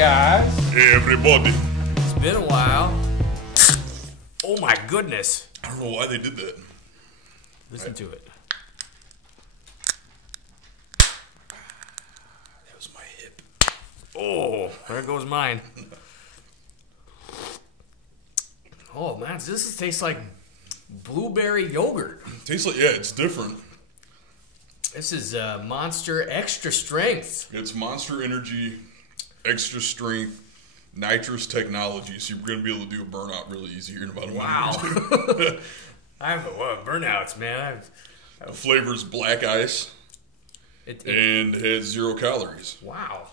guys. Hey, everybody. It's been a while. Oh my goodness. I don't know why they did that. Listen to it. That was my hip. Oh, there goes mine. Oh man, this tastes like blueberry yogurt. Tastes like, yeah, it's different. This is Monster Extra Strength. It's Monster Energy, extra strength, nitrous technology, so you're going to be able to do a burnout really easy here in about a minute or two. I have burnouts, man. The flavor's black ice and has 0 calories. Wow.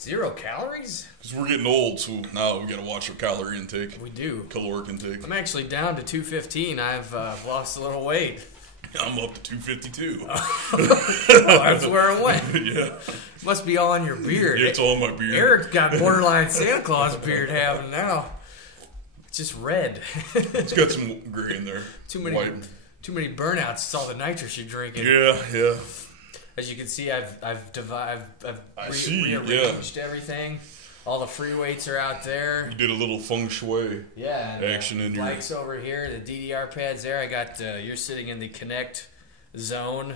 0 calories? Because we're getting old, so now we got to watch our calorie intake. We do. Caloric intake. I'm actually down to 215. I've lost a little weight. I'm up to 252. Oh, that's where it went. Yeah. Must be all on your beard. Yeah, it's all in my beard. Eric's got borderline Santa Claus beard having now. It's just red. It's got some gray in there. Too many burnouts. It's all the nitrous you're drinking. Yeah, yeah. As you can see, I've rearranged rearranged everything. All the free weights are out there. You did a little feng shui action in your... Bikes over here, the DDR pads there. I got you're sitting in the Connect zone,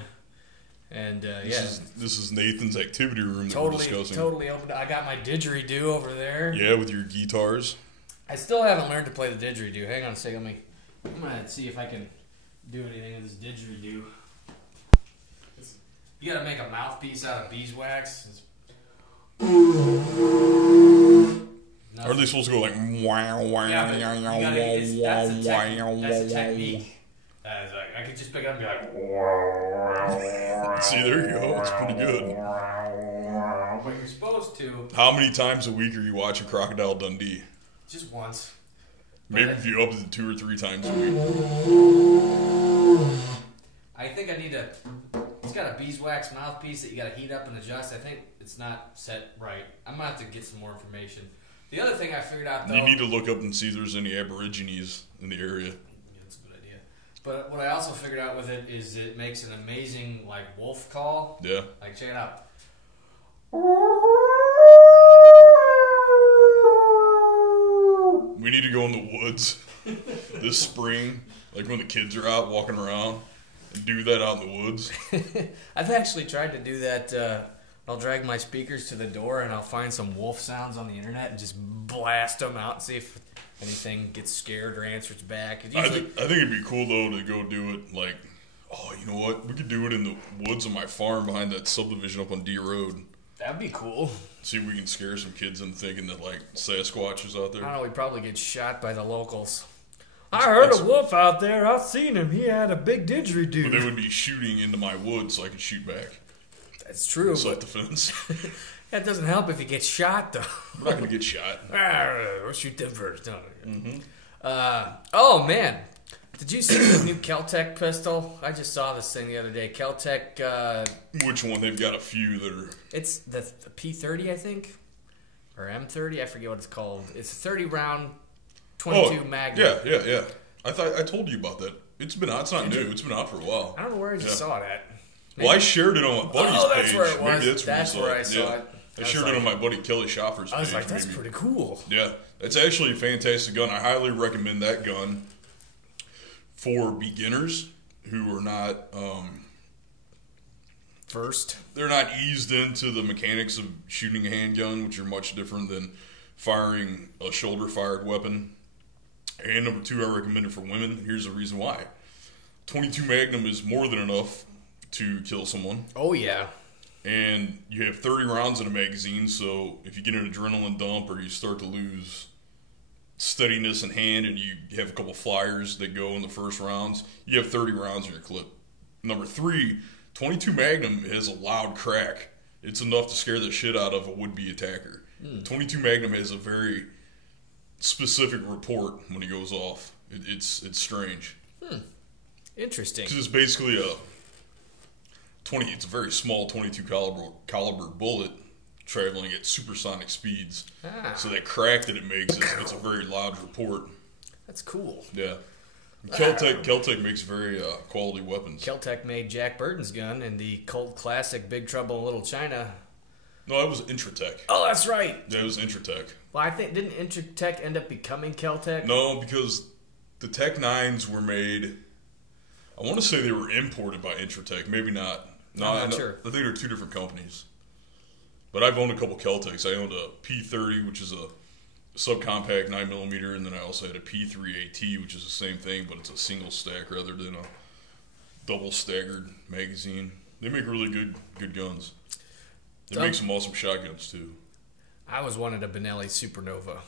and This is Nathan's activity room that we're discussing. Totally open. I got my didgeridoo over there. Yeah, with your guitars. I still haven't learned to play the didgeridoo. Hang on a second. I'm gonna see if I can do anything with this didgeridoo. You gotta make a mouthpiece out of beeswax. Are they supposed to go like wow wow Yeah, that's a technique. I could just pick it up and be like, See, there you go. It's pretty good. but you're supposed to How many times a week are you watching Crocodile Dundee? just once. Maybe if you up it 2 or 3 times a week. I think I need to. It's got a beeswax mouthpiece that you got to heat up and adjust. I think it's not set right. I'm gonna have to get some more information. The other thing I figured out though, You need to look up and see if there's any Aborigines in the area. Yeah, that's a good idea. But what I also figured out with it is it makes an amazing like wolf call. Yeah. Like check it out. We need to go in the woods this spring, like when the kids are out walking around, and do that out in the woods. I've actually tried to do that. I'll drag my speakers to the door and I'll find some wolf sounds on the internet and just blast them out and see if anything gets scared or answers back. I think it'd be cool though to go do it like, oh, you know what? We could do it in the woods of my farm behind that subdivision up on D Road. That'd be cool. See if we can scare some kids into thinking that like Sasquatch is out there. I don't know. We'd probably get shot by the locals. I heard a wolf out there. I seen him. He had a big didgeridoo. But they would be shooting into my woods so I could shoot back. That's true. Self-defense. That doesn't help if you get shot, though. We're not going to get shot. We'll shoot them first. Oh, man. Did you see the new Keltec pistol? I just saw this thing the other day. Keltec. Which one? They've got a few that are... It's the P30, I think. Or M30. I forget what it's called. It's a 30-round, 22 Magnum. Yeah. I told you about that. It's been out. It's not new. It's been out for a while. I don't know where I just saw it at. Well, I shared it on my buddy's page. Oh, that's where it was. Maybe that's where I saw it. I shared it on my buddy Kelly Schoffer's page. I was like, that's pretty cool. Yeah. It's actually a fantastic gun. I highly recommend that gun for beginners who are not... they're not eased into the mechanics of shooting a handgun, which are much different than firing a shoulder-fired weapon. And number 2, I recommend it for women. Here's the reason why. 22 Magnum is more than enough to kill someone. Oh, yeah. And you have 30 rounds in a magazine, so if you get an adrenaline dump or you start to lose steadiness in hand and you have a couple flyers that go in the first rounds, you have 30 rounds in your clip. Number 3, 22 Magnum has a loud crack. It's enough to scare the shit out of a would-be attacker. 22 Magnum has a very specific report when it goes off. It's strange. Interesting. Because it's basically it's a very small 22 caliber bullet traveling at supersonic speeds. So that crack that it makes, it's a very loud report. That's cool. Yeah. Keltec makes very quality weapons. Keltec made Jack Burton's gun and the cult classic Big Trouble in Little China No, that was Intratec. Oh, that's right. That was Intratec. Well, I think, didn't Intratec end up becoming Kel-Tec? No, because the Tech 9s were made, I want to say they were imported by Intratec. Maybe not. No, I'm not sure. I think they're two different companies. But I've owned a couple Kel-Tecs. I owned a P30, which is a subcompact 9mm, and then I also had a P3AT, which is the same thing, but it's a single stack rather than a double staggered magazine. They make really good guns. They make some awesome shotguns too. I was wanted a Benelli Supernova.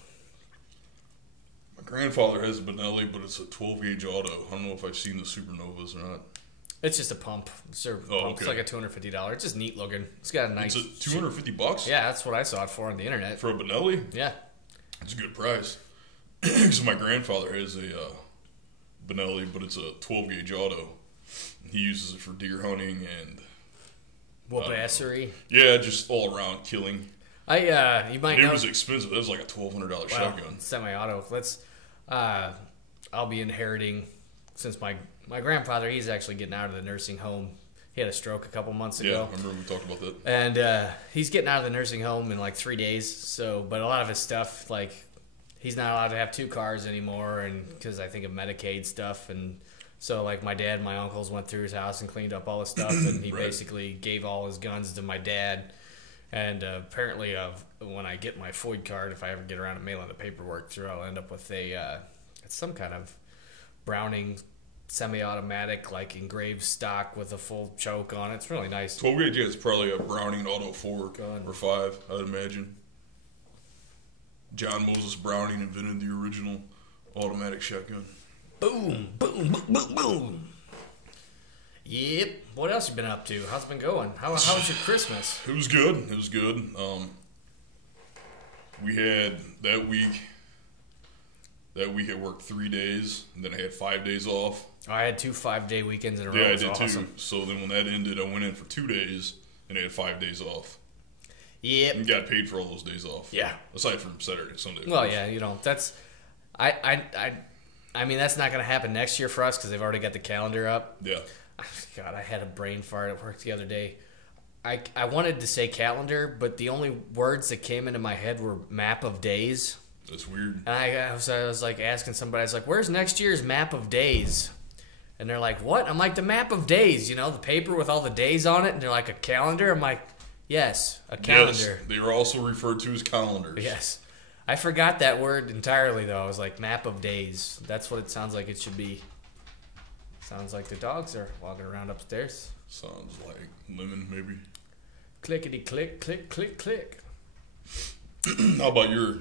My grandfather has a Benelli, but it's a 12-gauge auto. I don't know if I've seen the Supernovas or not. It's just a pump. It's okay. like a $250. It's just neat looking. It's got a nice. It's $250. Yeah, that's what I saw it for on the internet. For a Benelli? Yeah. It's a good price. So my grandfather has a Benelli, but it's a 12-gauge auto. He uses it for deer hunting and Whoopassery. Yeah, just all around killing. You might know. It was expensive. It was like a $1,200 shotgun. Semi-auto. I'll be inheriting, since my grandfather, he's actually getting out of the nursing home. He had a stroke a couple months ago. Yeah, I remember we talked about that. And he's getting out of the nursing home in like 3 days. So, but a lot of his stuff, like, he's not allowed to have 2 cars anymore, and because I think of Medicaid stuff. And so, like, my dad and my uncles went through his house and cleaned up all his stuff, and he Right. basically gave all his guns to my dad. And apparently, when I get my FOID card, if I ever get around to mailing the paperwork through, I'll end up with it's some kind of Browning semi-automatic, like engraved stock with a full choke on it. It's really nice. 12-gauge, yeah, it's probably a Browning Auto 4 Gun. or 5, I'd imagine. John Moses Browning invented the original automatic shotgun. Boom, boom, boom, boom, boom. Yep. What else you been up to? How's it been going? How was your Christmas? It was good. It was good. We had that week I worked 3 days, and then I had 5 days off. I had 2 5-day weekends in a row. Yeah, I It was did awesome. too. So then when that ended, I went in for 2 days, and I had 5 days off. Yep. And got paid for all those days off. Yeah. Aside from Saturday and Sunday. Well, yeah, that's... I mean, that's not going to happen next year for us because they've already got the calendar up. Yeah. God, I had a brain fart at work the other day. I wanted to say calendar, but the only words that came into my head were map of days. That's weird. And I was like asking somebody, I was like, where's next year's map of days? And they're like, what? I'm like, the map of days, the paper with all the days on it. And they're like, a calendar? I'm like, yes, a calendar. Yes, they are also referred to as calendars. Yes. I forgot that word entirely, though. I was like, map of days. That's what it sounds like it should be. Sounds like the dogs are walking around upstairs. Sounds like lemon, maybe. Clickety click, click, click, click. How about your...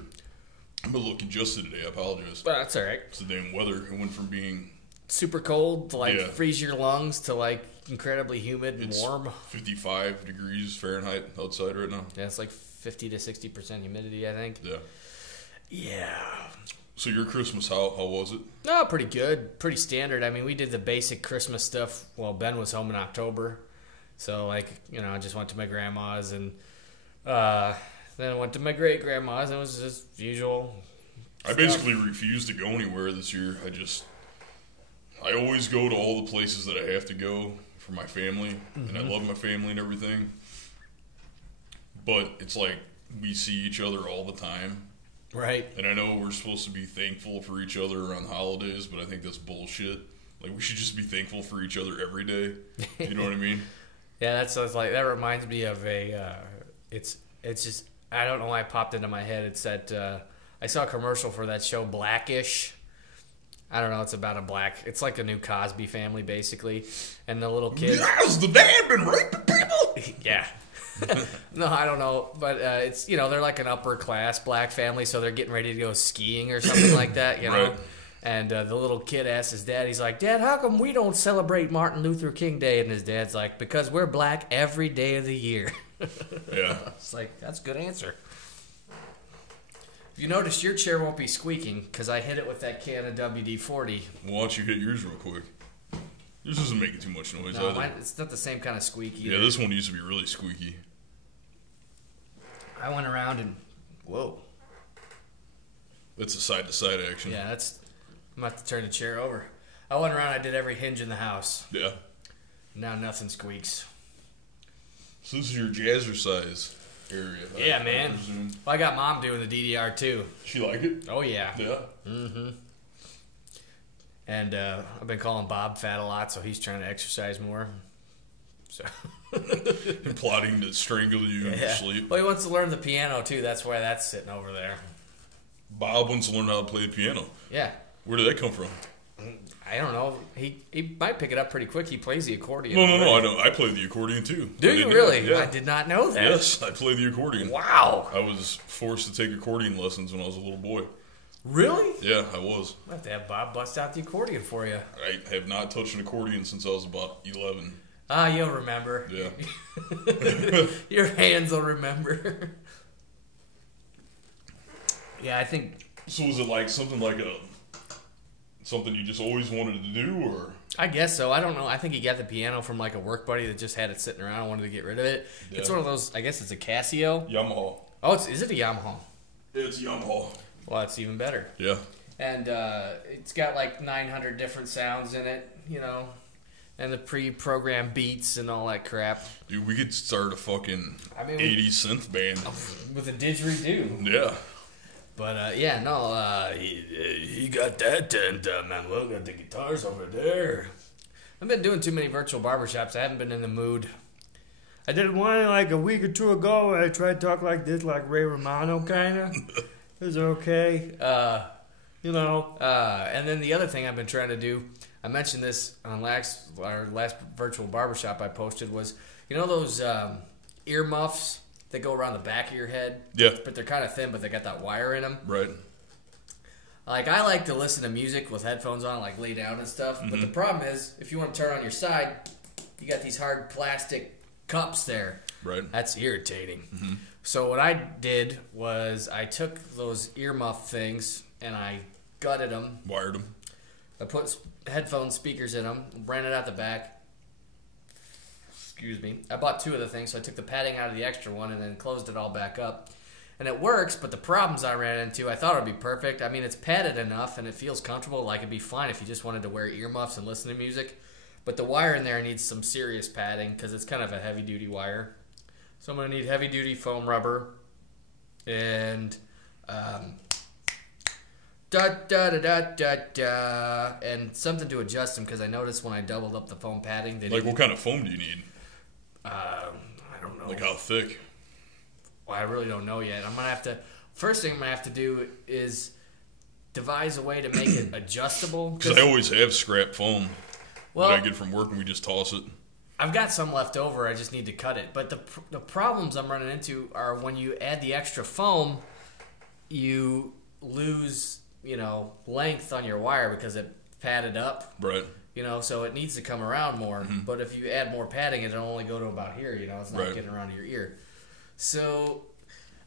I'm a little congested today. I apologize. But that's all right. It's the damn weather. It went from being... Super cold to, like, Yeah. freeze your lungs to, like, incredibly humid and warm. 55 degrees Fahrenheit outside right now. Yeah, it's like 50 to 60% humidity, I think. Yeah. Yeah. So your Christmas, how was it? No, pretty good. Pretty standard. I mean, we did the basic Christmas stuff while Ben was home in October. So, like, I just went to my grandma's and then I went to my great-grandma's. And it was just usual I basically refused to go anywhere this year. I always go to all the places that I have to go for my family. And I love my family and everything. But it's like we see each other all the time. Right. And I know we're supposed to be thankful for each other around the holidays, but I think that's bullshit. Like, we should just be thankful for each other every day. You know what I mean? Yeah, that reminds me of it's just, I don't know why it popped into my head. It's that, I saw a commercial for that show Blackish. I don't know, it's about it's like a new Cosby Family, basically. And the little kid. Yes, the dad been raping people! Yeah. No, I don't know, but it's they're like an upper class black family, so they're getting ready to go skiing or something like that, Right. And the little kid asks his dad, he's like, "Dad, how come we don't celebrate Martin Luther King Day?" And his dad's like, "Because we're black every day of the year." Yeah. It's like, that's a good answer. If you notice, your chair won't be squeaking because I hit it with that can of WD-40. Well, why don't you hit yours real quick? Yours isn't making too much noise No, either. it's not the same kind of squeak either. Yeah, this one used to be really squeaky. I went around and whoa. That's a side-to-side action. Yeah, I'm about to turn the chair over. I went around, I did every hinge in the house. Yeah. Now nothing squeaks. So this is your jazzercise. area. Yeah, man. presume. Well, I got Mom doing the DDR too. She like it? Oh yeah. Yeah. And I've been calling Bob fat a lot, so he's trying to exercise more. So. And plotting to strangle you in your sleep. Well, he wants to learn the piano too. That's why that's sitting over there. Bob wants to learn how to play the piano. Yeah. Where did that come from? I don't know. He might pick it up pretty quick. He plays the accordion. No. I know. I play the accordion too. Do you really? Yeah. I did not know that. Yes, I play the accordion. Wow. I was forced to take accordion lessons when I was a little boy. Really? Yeah, I was. I'll have to have Bob bust out the accordion for you. I have not touched an accordion since I was about 11. Ah, you'll remember. Yeah. Your hands will remember. Yeah, I think. So was it like something you just always wanted to do, or? I guess so. I don't know. I think he got the piano from like a work buddy that just had it sitting around and wanted to get rid of it. Yeah. It's one of those. I guess it's a Casio. Yamaha. Oh, is it a Yamaha? It's Yamaha. Well, it's even better. Yeah. And it's got like 900 different sounds in it, and the pre-programmed beats and all that crap. Dude, we could start a fucking 80s synth band. With a didgeridoo. Yeah. But, he got that, and Manuel got the guitars over there. I've been doing too many virtual barbershops. I haven't been in the mood. I did one like a week or two ago where I tried to talk like this, like Ray Romano, kind of. It was okay. And then the other thing I've been trying to do, I mentioned this on our last virtual barbershop I posted, was, those earmuffs that go around the back of your head? Yeah. But they're kind of thin, but they got that wire in them. Right. Like, I like to listen to music with headphones on, like lay down and stuff. But the problem is, if you want to turn on your side, you got these hard plastic cups there. Right. That's irritating. So what I did was I took those earmuff things and I gutted them. Wired them. I put headphone speakers in them, ran it out the back. Excuse me. I bought two of the things, so I took the padding out of the extra one and then closed it all back up. And it works, but the problems I ran into, I thought it would be perfect. I mean, it's padded enough and it feels comfortable. Like, it'd be fine if you just wanted to wear earmuffs and listen to music. But the wire in there needs some serious padding because it's kind of a heavy-duty wire. So I'm going to need heavy-duty foam rubber and and something to adjust them, because I noticed when I doubled up the foam padding, they Like, what kind of foam do you need? I don't know. Like, how thick? Well, I really don't know yet. I'm gonna have to. First thing I'm gonna have to do is devise a way to make it adjustable. Because I always have scrap foam Well, that I get from work, and we just toss it. I've got some left over. I just need to cut it. But the problems I'm running into are when you add the extra foam, you lose length on your wire because it padded up. Right. So it needs to come around more. But if you add more padding, it'll only go to about here. It's not Right. getting around to your ear. So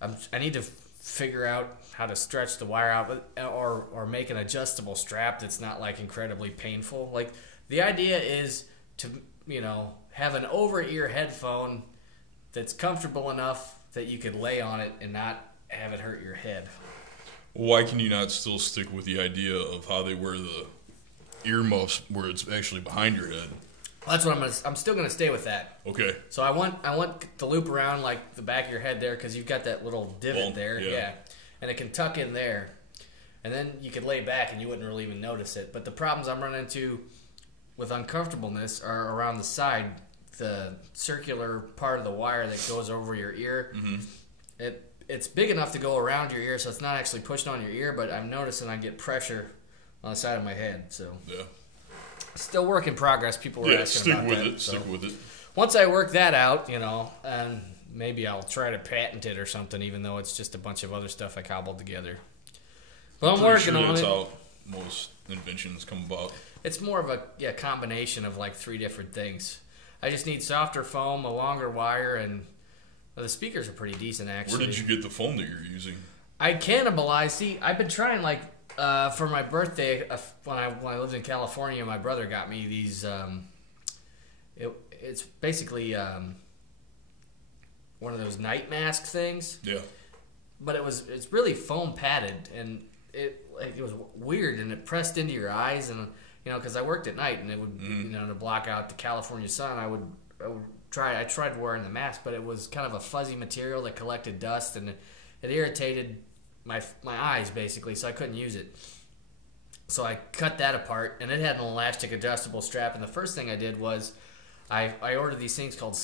I need to figure out how to stretch the wire out, or make an adjustable strap that's not like incredibly painful. Like, the idea is to have an over-ear headphone that's comfortable enough that you could lay on it and not have it hurt your head. Why can you not still stick with the idea of how they wear the earmuffs where it's actually behind your head? Well, that's what I'm still gonna stay with that. Okay. So I want the loop around like the back of your head there, because you've got that little divot Bump, there, yeah. and it can tuck in there, and then you could lay back and you wouldn't really even notice it. But the problems I'm running into with uncomfortableness are around the side, the circular part of the wire that goes over your ear. It's big enough to go around your ear, so it's not actually pushing on your ear, but I'm noticing I get pressure on the side of my head. So Yeah. still work in progress. People were asking about that. Stick with it. Once I work that out, and maybe I'll try to patent it or something, even though it's just a bunch of other stuff I cobbled together. But I'm Pretty working sure on that's it. how most inventions come about. It's more of a combination of like 3 different things. I just need softer foam, a longer wire, and the speakers are pretty decent, actually. Where did you get the foam that you're using? I cannibalized. See, I've been trying, like, for my birthday, when I lived in California, my brother got me these, it's basically one of those night mask things. Yeah. But it's really foam padded, and it was weird, and it pressed into your eyes, and because I worked at night, and it would to block out the California sun, I would I tried wearing the mask, but it was kind of a fuzzy material that collected dust, and it irritated my eyes basically, so I couldn't use it. So I cut that apart, and it had an elastic adjustable strap. And the first thing I did was I ordered these things called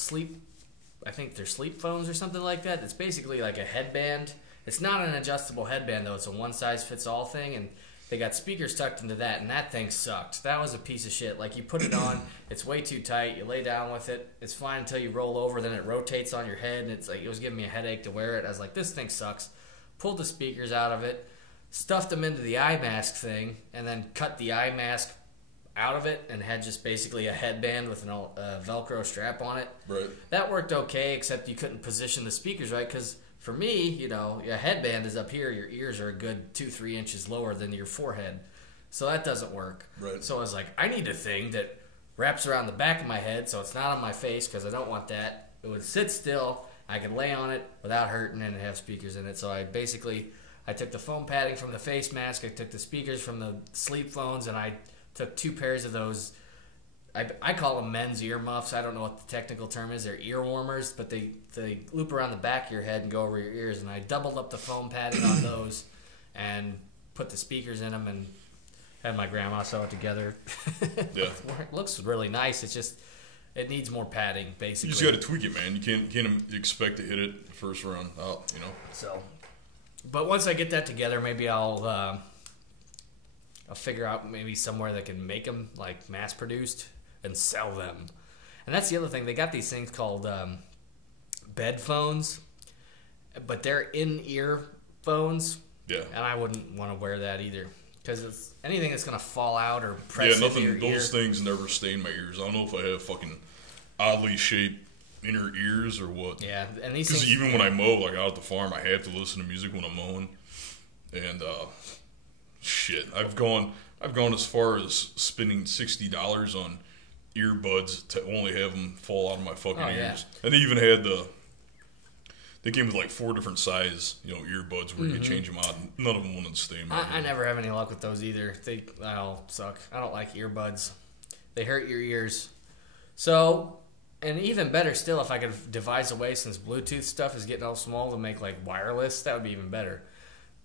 I think they're sleep phones or something like that. It's basically like a headband. It's not an adjustable headband though. It's a one size fits all thing, and they got speakers tucked into that, and that thing sucked. That was a piece of shit. Like, you put it on, it's way too tight. You lay down with it, it's fine until you roll over, then it rotates on your head, and it's like, it was giving me a headache to wear it. I was like, this thing sucks. Pulled the speakers out of it, stuffed them into the eye mask thing, and then cut the eye mask out of it and had just basically a headband with a Velcro strap on it. Right. That worked okay, except you couldn't position the speakers right, because for me, you know, a headband is up here. Your ears are a good 2-3 inches lower than your forehead. So that doesn't work. Right. So I was like, I need a thing that wraps around the back of my head so it's not on my face, because I don't want that. It would sit still. I could lay on it without hurting and have speakers in it. So I took the foam padding from the face mask. I took the speakers from the sleep phones, and I took 2 pairs of those. I call them men's ear muffs. I don't know what the technical term is. They're ear warmers, but they loop around the back of your head and go over your ears. And I doubled up the foam padding on those and put the speakers in them and had my grandma sew it together. Yeah. It looks really nice. It's just, it needs more padding, basically. You just got to tweak it, man. You can't expect to hit it the first round out, you know. So, but once I get that together, maybe I'll figure out maybe somewhere that can make them, like, mass produced, and sell them. And that's the other thing. They got these things called bed phones, but they're in-ear phones. Yeah. And I wouldn't want to wear that either, because it's anything that's going to fall out or press into your ear. Those things never stain my ears. I don't know if I have fucking oddly shaped inner ears or what. Yeah, and these because even when I mow, like out at the farm, I have to listen to music when I'm mowing. And shit, I've gone as far as spending $60 on earbuds to only have them fall out of my fucking ears. Yeah. And they even had they came with like 4 different size, you know, earbuds where you could change them out. And none of them wanted to stay in my ear. I never have any luck with those either. They all suck. I don't like earbuds. They hurt your ears. So, and even better still, if I could devise a way, since Bluetooth stuff is getting all small, to make like wireless, that would be even better.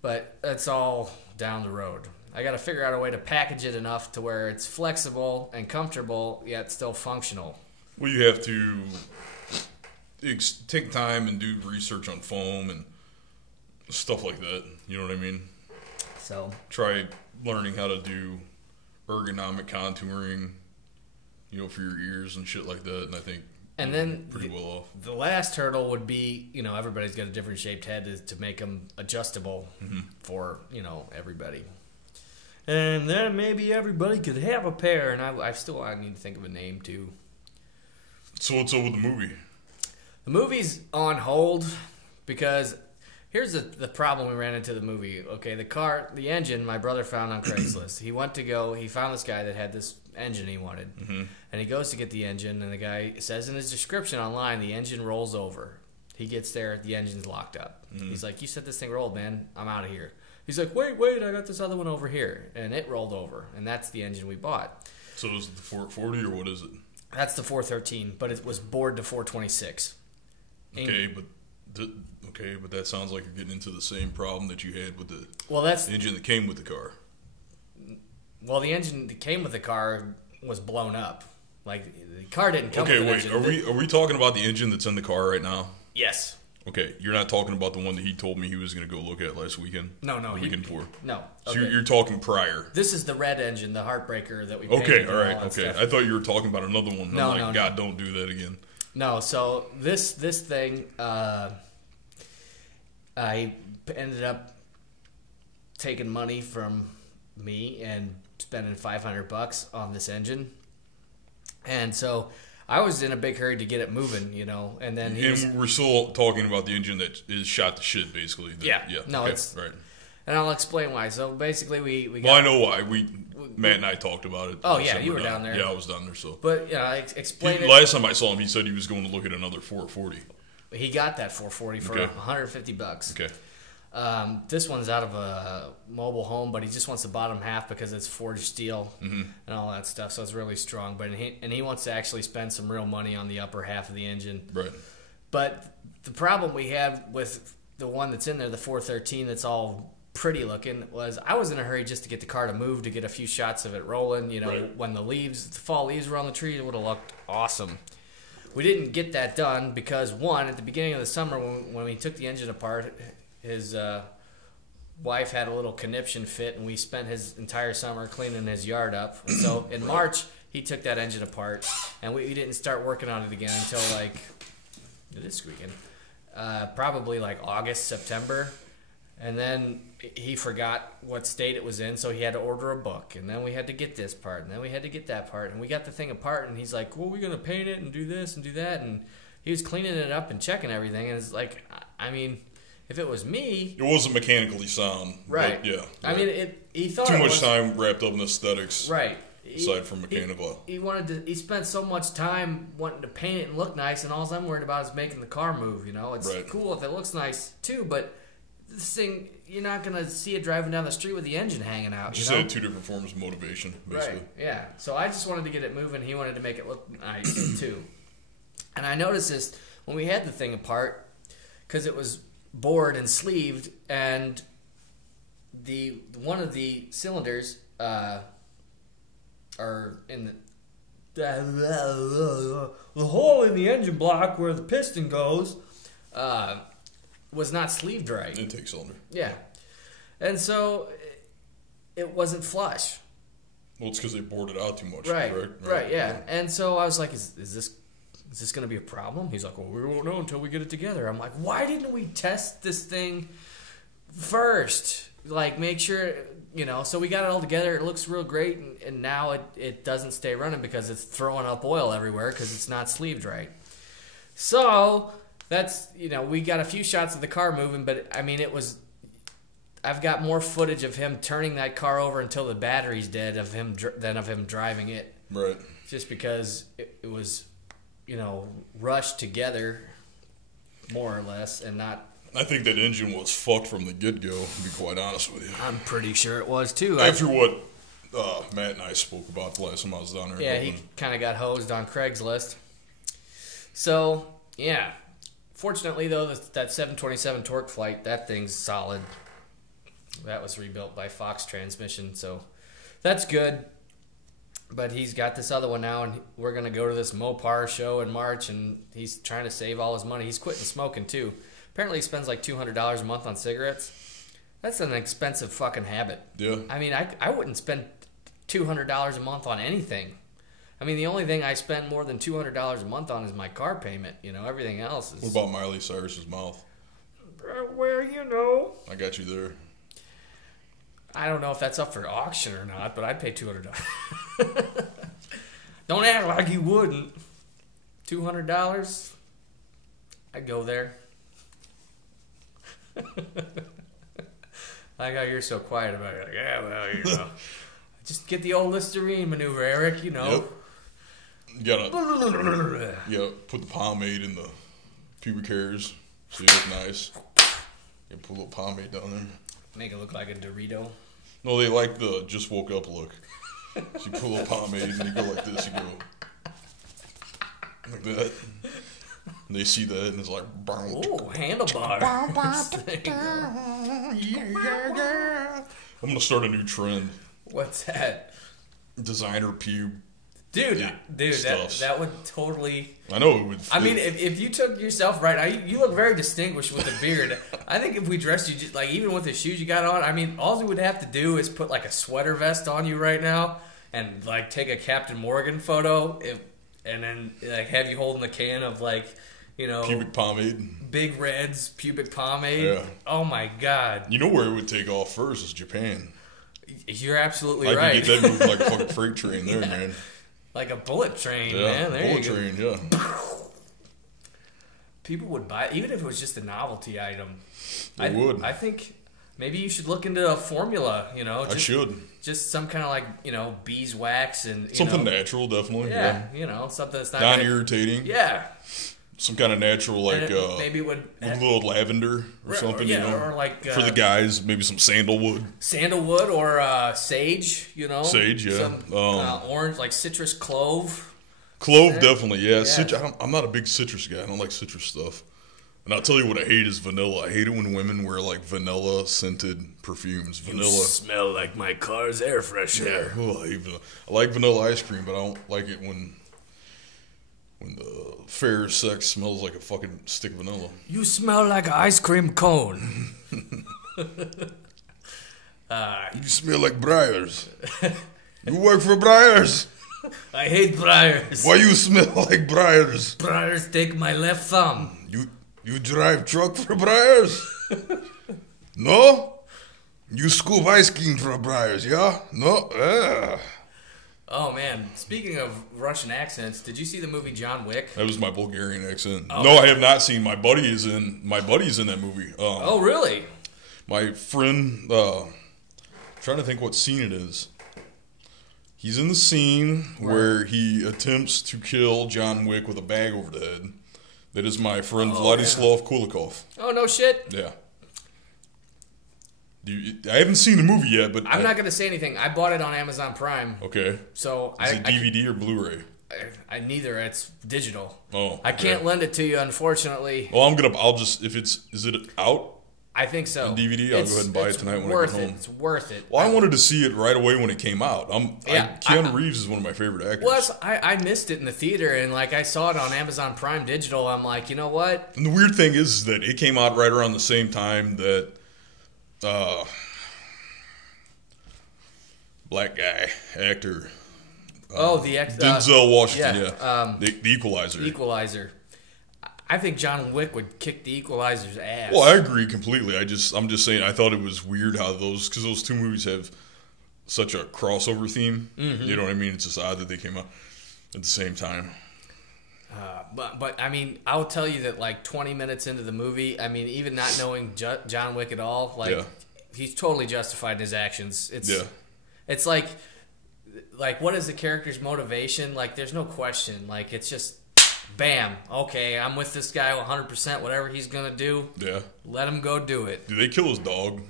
But that's all down the road. I got to figure out a way to package it enough to where it's flexible and comfortable, yet still functional. Well, you have to take time and do research on foam and stuff like that. You know what I mean? So try learning how to do ergonomic contouring, you know, for your ears and shit like that. And I think pretty well off. The last hurdle would be, you know, everybody's got a different shaped head, is to make them adjustable for, you know, everybody. And then maybe everybody could have a pair, and I need to think of a name too. So what's up with the movie? The movie's on hold because here's the problem we ran into the movie. Okay, the engine my brother found on Craigslist. He found this guy that had this engine he wanted. And he goes to get the engine, and the guy says in his description online, the engine rolls over. He gets there, the engine's locked up. He's like, you said this thing rolled, man. I'm out of here. He's like, wait, I got this other one over here. And it rolled over, and that's the engine we bought. So is it the 440 or what is it? That's the 413, but it was bored to 426. Okay, but that sounds like you're getting into the same problem that you had with the engine that came with the car. Well, the engine that came with the car was blown up. Like, the car didn't come with an engine. Okay, wait, are we talking about the engine that's in the car right now? Yes. Okay, you're not talking about the one that he told me he was going to go look at last weekend? No. The weekend before? No. So you're talking prior? This is the red engine, the Heartbreaker that we painted. Okay, all right, okay. I thought you were talking about another one. No, I'm like, God, don't do that again. No, so this thing, I ended up taking money from me and spending $500 on this engine. And so I was in a big hurry to get it moving, you know, and then we're still talking about the engine that is shot to shit, basically. No, okay, it's right. And I'll explain why. So basically, we well, I know why. Matt and I talked about it. Oh yeah, you were down there. Yeah, I was down there. So, but I explained it. Last time I saw him, he said he was going to look at another 440. He got that 440 for $150. Okay. This one's out of a mobile home, but he just wants the bottom half because it's forged steel and all that stuff, so it's really strong. But he wants to actually spend some real money on the upper half of the engine. Right. But the problem we have with the one that's in there, the 413, that's all pretty looking, was I was in a hurry just to get the car to move, to get a few shots of it rolling. You know, right. When the fall leaves were on the tree, it would have looked awesome. We didn't get that done because, one, at the beginning of the summer when we took the engine apart, his wife had a little conniption fit, and we spent his entire summer cleaning his yard up. And so in March, he took that engine apart, and we didn't start working on it again until, like, it is squeaking, probably like August, September. And then he forgot what state it was in, so he had to order a book. And then we had to get this part, and then we had to get that part. And we got the thing apart, and he's like, well, we're going to paint it and do this and do that. And he was cleaning it up and checking everything. And it's like, I mean, if it was me... It wasn't mechanically sound. Right. Yeah. I mean, he thought too much time wrapped up in aesthetics. Right. Aside from mechanical. He spent so much time wanting to paint it and look nice, and all I'm worried about is making the car move, you know? It's cool if it looks nice, too, but... This thing, you're not going to see it driving down the street with the engine hanging out. Just had two different forms of motivation, basically. Right, yeah. So I just wanted to get it moving. He wanted to make it look nice, too. And I noticed this when we had the thing apart, because it was bored and sleeved, and one of the cylinders are in the hole in the engine block where the piston goes, was not sleeved right. Intake cylinder. Yeah. And so it wasn't flush. Well, it's because they bored it out too much. Right. Correct? Right, yeah. And so I was like, is this going to be a problem? He's like, well, we won't know until we get it together. I'm like, why didn't we test this thing first? Like, make sure, you know. So we got it all together. It looks real great. And now it doesn't stay running because it's throwing up oil everywhere because it's not sleeved right. So... That's, you know, we got a few shots of the car moving, but, I mean, I've got more footage of him turning that car over until the battery's dead than of him driving it. Right. Just because it was, you know, rushed together, more or less, and not... I think that engine was fucked from the get-go, to be quite honest with you. I'm pretty sure it was, too. After what Matt and I spoke about the last time I was down there. Yeah, he kind of got hosed on Craigslist. So, yeah... Fortunately, though, that 727 Torque Flight, that thing's solid. That was rebuilt by Fox Transmission, so that's good. But he's got this other one now, and we're going to go to this Mopar show in March, and he's trying to save all his money. He's quitting smoking, too. Apparently, he spends like $200 a month on cigarettes. That's an expensive fucking habit. Yeah. I mean, I wouldn't spend $200 a month on anything. I mean, the only thing I spend more than $200 a month on is my car payment. You know, everything else is... What about Miley Cyrus's mouth? Well, you know... I got you there. I don't know if that's up for auction or not, but I'd pay $200. Don't act like you wouldn't. $200? I'd go there. Like how you're so quiet about it. Like, yeah, well, you know. Just get the old Listerine maneuver, Eric, you know. Yep. You gotta put the pomade in the pubic hairs so you look nice. You put a little pomade down there. Make it look like a Dorito. No, they like the just woke up look. So you put a little pomade and you go like this. You go like that. And they see that and it's like... Oh, handlebar. I'm going to start a new trend. What's that? Designer pube. Dude, that would totally... I know it would fit. I mean, if you took yourself right, you look very distinguished with a beard. I think if we dressed you, just like even with the shoes you got on, I mean, all you would have to do is put like a sweater vest on you right now and like take a Captain Morgan photo and then like have you holding the can of like, you know... Pubic pomade. Big Red's pubic pomade. Yeah. Oh my God. You know where it would take off first is Japan. You're absolutely right. I could get that moving like a fucking freight train there, man. Like a bullet train, yeah, man. There bullet train, yeah. People would buy it, even if it was just a novelty item. They would. I think maybe you should look into a formula, you know. I should. Just some kind of like, you know, beeswax and... Something natural, definitely. Yeah, you know, something that's not... Non-irritating. Yeah. some kind of natural, like maybe it would a little lavender or something, yeah, you know, or like for the guys, maybe some sandalwood, or sage, you know, sage, yeah, some orange, like citrus clove. clove, definitely, yeah. Yeah. I'm not a big citrus guy. I don't like citrus stuff. And I'll tell you what I hate is vanilla. I hate it when women wear like vanilla scented perfumes. Vanilla. You smell like my car's air freshener. Yeah, oh, I like vanilla ice cream, but I don't like it when the fair sex smells like a fucking stick of vanilla. You smell like an ice cream cone. You smell like Breyers. You work for Breyers. I hate Breyers. Why you smell like Breyers? Breyers take my left thumb. You drive truck for Breyers? No? You scoop ice cream for Breyers, yeah? No? Oh man, speaking of Russian accents, did you see the movie John Wick? That was my Bulgarian accent. Oh. No, I have not seen. My buddy's in that movie. Oh really? My friend, trying to think what scene it is. He's in the scene where he attempts to kill John Wick with a bag over the head. That is my friend Vladislav Kulikov. Oh no shit. Yeah. I haven't seen the movie yet, but I'm not gonna say anything. I bought it on Amazon Prime. Okay. So is it DVD or Blu-ray? I neither. It's digital. Oh. I can't lend it to you, unfortunately. Well, is it out? I think so. On DVD, I'll go ahead and buy it tonight when I get home. It's worth it. Well, I wanted to see it right away when it came out. Keanu Reeves is one of my favorite actors. Well, I missed it in the theater, and like I saw it on Amazon Prime Digital. I'm like, you know what? And the weird thing is that it came out right around the same time that black guy actor. Denzel Washington, the Equalizer. Equalizer. I think John Wick would kick the Equalizer's ass. Well, I agree completely. I'm just saying. I thought it was weird how those two movies have such a crossover theme. Mm-hmm. You know what I mean? It's just odd that they came out at the same time. But I mean, I'll tell you that like 20 minutes into the movie, I mean, even not knowing John Wick at all, like he's totally justified in his actions. It's like what is the character's motivation? Like, there's no question. Like, it's just, bam, okay, I'm with this guy 100%. Whatever he's gonna do, let him go do it. Do they kill his dog?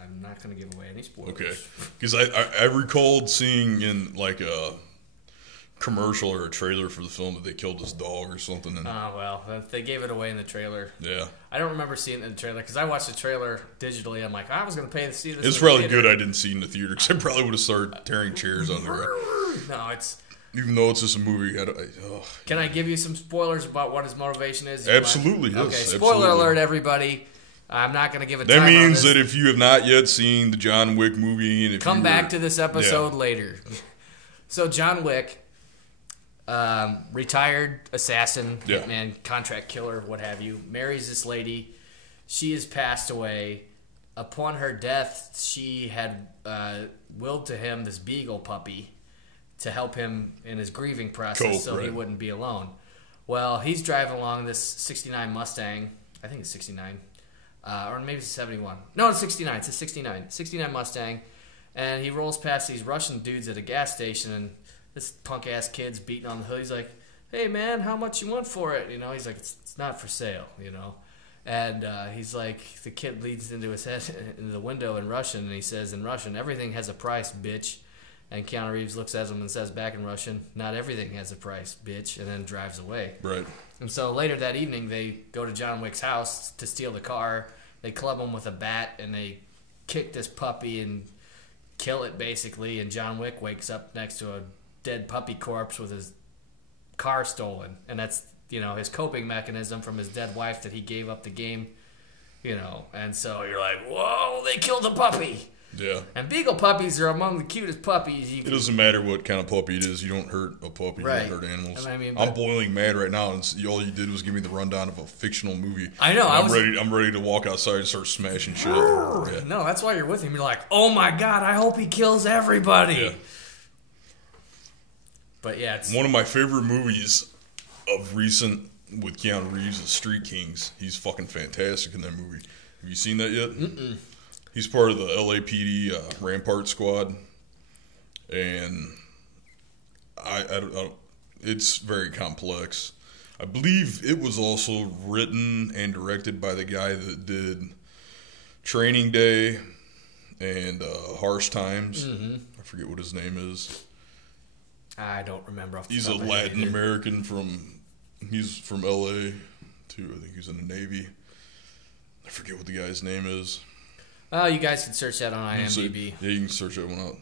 I'm not gonna give away any spoilers. Okay, because I recalled seeing in like a commercial or a trailer for the film that they killed his dog or something. Well, they gave it away in the trailer. Yeah. I don't remember seeing it in the trailer because I watched the trailer digitally. I'm like, I was going to pay to see this. It's probably good I didn't see it in the theater because I probably would have started tearing chairs on there. No, it's... Even though it's just a movie. Can I give you some spoilers about what his motivation is? Absolutely, yes. Okay, spoiler alert, everybody. I'm not going to give a time. That means that if you have not yet seen the John Wick movie... and if come back to this episode later. So John Wick... retired assassin, hitman, contract killer, what have you, marries this lady. She has passed away. Upon her death, she had willed to him this beagle puppy to help him in his grieving process he wouldn't be alone. Well, he's driving along this 69 Mustang. I think it's 69. Or maybe it's 71. No, it's 69. It's a 69. 69 Mustang. And he rolls past these Russian dudes at a gas station, and this punk-ass kid's beating on the hood. He's like, hey, man, how much you want for it? You know, he's like, it's not for sale, you know. And he's like, the kid leads into his head, into the window in Russian, and he says in Russian, everything has a price, bitch. And Keanu Reeves looks at him and says back in Russian, not everything has a price, bitch, and then drives away. Right. And so later that evening, they go to John Wick's house to steal the car. They club him with a bat, and they kick this puppy and kill it, basically. And John Wick wakes up next to a dead puppy corpse with his car stolen, and that's, you know, his coping mechanism from his dead wife that he gave up the game, you know. And so you're like, whoa, they killed a puppy. Yeah. And beagle puppies are among the cutest puppies you can... It doesn't matter what kind of puppy it is. You don't hurt a puppy. Right. You don't hurt animals. I mean, I'm boiling mad right now, and all you did was give me the rundown of a fictional movie. I know. I'm ready to walk outside and start smashing shit. Yeah. No, that's why you're with him. You're like, oh my God, I hope he kills everybody. Yeah. But yeah, it's... One of my favorite movies of recent with Keanu Reeves is Street Kings. He's fucking fantastic in that movie. Have you seen that yet? Mm-mm. He's part of the LAPD Rampart Squad, and I don't, it's very complex. I believe it was also written and directed by the guy that did Training Day and Harsh Times. Mm-hmm. I forget what his name is. I don't remember off the He's top a of my head Latin either. American he's from LA too. I think he's in the Navy. I forget what the guy's name is. Oh, you guys can search that on IMDb. Yeah, you can search that one out.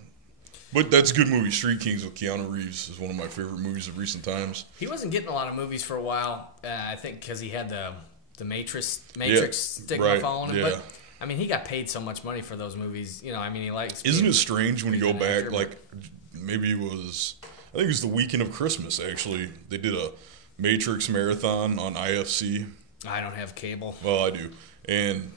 But that's a good movie. Street Kings with Keanu Reeves is one of my favorite movies of recent times. He wasn't getting a lot of movies for a while, I think, because he had the Matrix stigma right, following him. yeah. But I mean, he got paid so much money for those movies. You know, I mean, he likes. Isn't it strange when you go being an back, actor, like maybe it was, I think it was the weekend of Christmas. Actually, they did a Matrix marathon on IFC. I don't have cable. Well, I do, and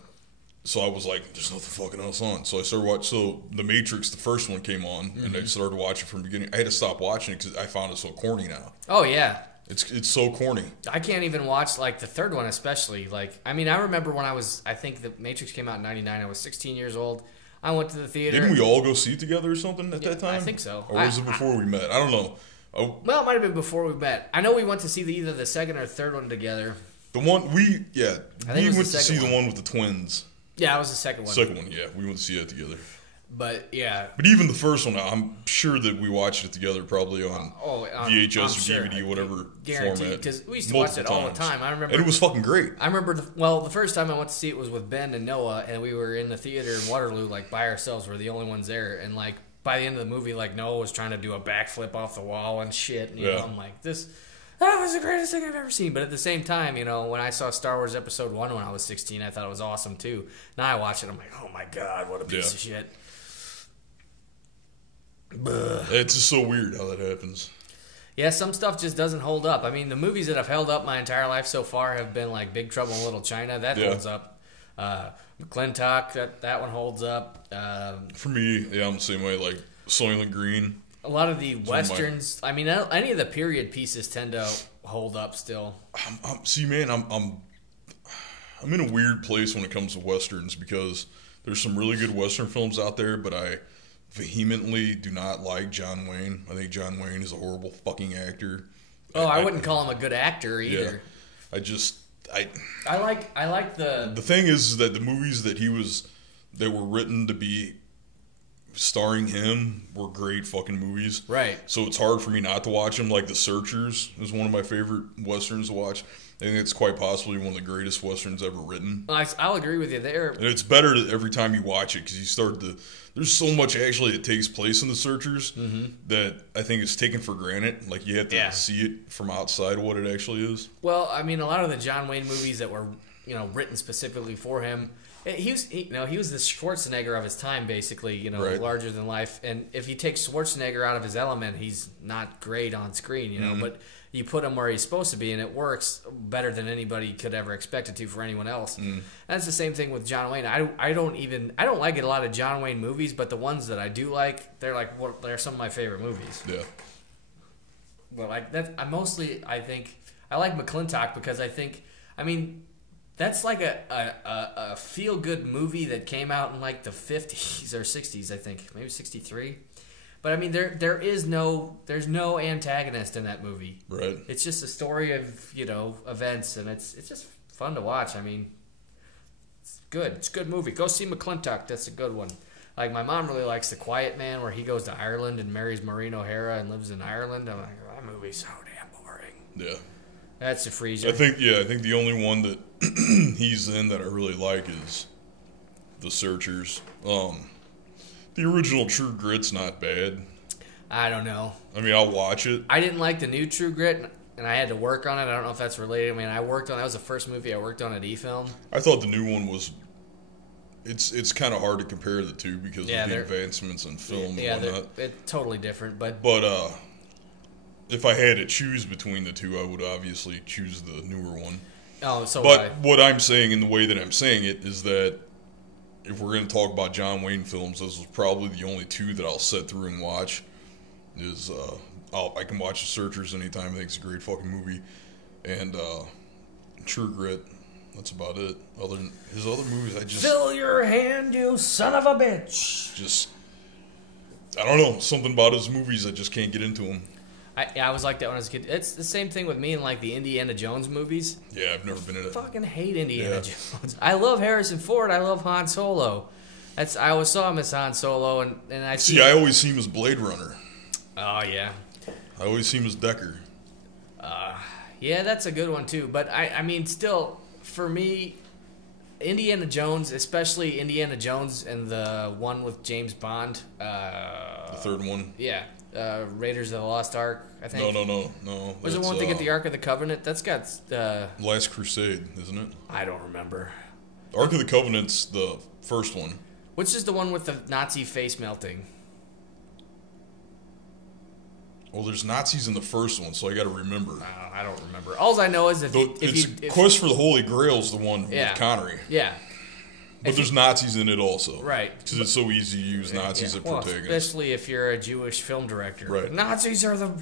so I was like, "There's nothing fucking else on." So I started watching. So the Matrix, the first one came on, and I started watching from the beginning. I had to stop watching it because I found it so corny now. Oh yeah, It's so corny. I can't even watch like the third one, especially. Like, I mean, I remember when I think the Matrix came out in '99. I was 16 years old. I went to the theater. Didn't we all go see it together or something at that time? I think so. Or was it before we met? I don't know. Oh, Well, it might have been before we met. I know we went to see either the second or third one together. the one we think it we was went the to see second the one with the twins. Yeah, it was the second one. Second one, yeah, we went to see that together. But yeah, But even the first one, I'm sure that we watched it together, probably on VHS I'm or sure. DVD, whatever Guaranteed, format. because we used to watch it all the multiple time. I remember. and it was fucking great. I remember. The first time I went to see it was with Ben and Noah, and we were in the theater in Waterloo, like by ourselves. We're the only ones there, and like by the end of the movie, like Noah was trying to do a backflip off the wall and shit. And, you know, I'm like, that was the greatest thing I've ever seen. But at the same time, you know, when I saw Star Wars Episode 1 when I was 16, I thought it was awesome too. Now I watch it, I'm like, oh my god, what a piece of shit. It's just so weird how that happens. Yeah, some stuff just doesn't hold up. I mean, the movies that have held up my entire life so far have been like Big Trouble in Little China. That holds up. McClintock, that one holds up. For me, yeah, I'm the same way. Like Soylent Green. A lot of the westerns. I mean, any of the period pieces tend to hold up still. See, man, I'm in a weird place when it comes to westerns because there's some really good western films out there, but I vehemently do not like John Wayne. I think John Wayne is a horrible fucking actor. Oh, I wouldn't call him a good actor either. Yeah, I like the thing is that the movies that that were written to be starring him were great fucking movies. Right. So it's hard for me not to watch them. Like The Searchers is one of my favorite westerns to watch. I think it's quite possibly one of the greatest westerns ever written. I'll agree with you there. And it's better every time you watch it because you start to. There's so much actually that takes place in The Searchers that I think is taken for granted. Like you have to see it from outside what it actually is. Well, I mean, a lot of the John Wayne movies that were written specifically for him. He was the Schwarzenegger of his time, basically. Right. Larger than life. And if you take Schwarzenegger out of his element, he's not great on screen. But you put him where he's supposed to be, and it works better than anybody could ever expect it to for anyone else. That's the same thing with John Wayne. I don't like a lot of John Wayne movies, but the ones that I do like, they're some of my favorite movies. Yeah. But like that, I think I like McClintock because that's like a feel good movie that came out in like the 50s or 60s, I think, maybe 63. But I mean, there's no antagonist in that movie. Right. It's just a story of events, and it's just fun to watch. I mean, it's good. It's a good movie. Go see McClintock. That's a good one. Like my mom really likes The Quiet Man, where he goes to Ireland and marries Maureen O'Hara and lives in Ireland. I'm like, that movie's so damn boring. Yeah. That's a freezer. I think the only one that he's in that I really like is The Searchers. The original True Grit's not bad. I don't know. I mean, I'll watch it. I didn't like the new True Grit, and I had to work on it. I don't know if that's related. I mean, that was the first movie I worked on at eFilm. I thought the new one was. It's kind of hard to compare the two because of the advancements in film and whatnot. It's totally different. But if I had to choose between the two, I would obviously choose the newer one. Oh, so but what I'm saying in the way that I'm saying it is that if we're going to talk about John Wayne films, this was probably the only two that I'll sit through and watch. I can watch The Searchers anytime. I think it's a great fucking movie. And True Grit, that's about it. Other than his other movies, I just... Fill your hand, you son of a bitch! Just... I don't know. Something about his movies, I just can't get into them. I was like that when I was a kid. It's the same thing with me and like the Indiana Jones movies. Yeah, I've never been in it. Fucking hate Indiana Jones. I love Harrison Ford. I love Han Solo. I always saw him as Han Solo, and I see. I always see him as Blade Runner. Oh yeah. I always see him as Decker. Yeah, that's a good one too. But I mean, still, for me, Indiana Jones, especially Indiana Jones and the one with James Bond. The third one. Yeah, Raiders of the Lost Ark. I think. No. Was it one to get the Ark of the Covenant? That's got Last Crusade, isn't it? I don't remember. Ark of the Covenant's the first one. Which is the one with the Nazi face melting? Well, there's Nazis in the first one, so I got to remember. I don't remember. All I know is if Quest for the Holy Grail is the one with Connery. Yeah. But there's Nazis in it also. Right. Because it's so easy to use Nazis as protagonists. Especially if you're a Jewish film director. Right. Nazis are the...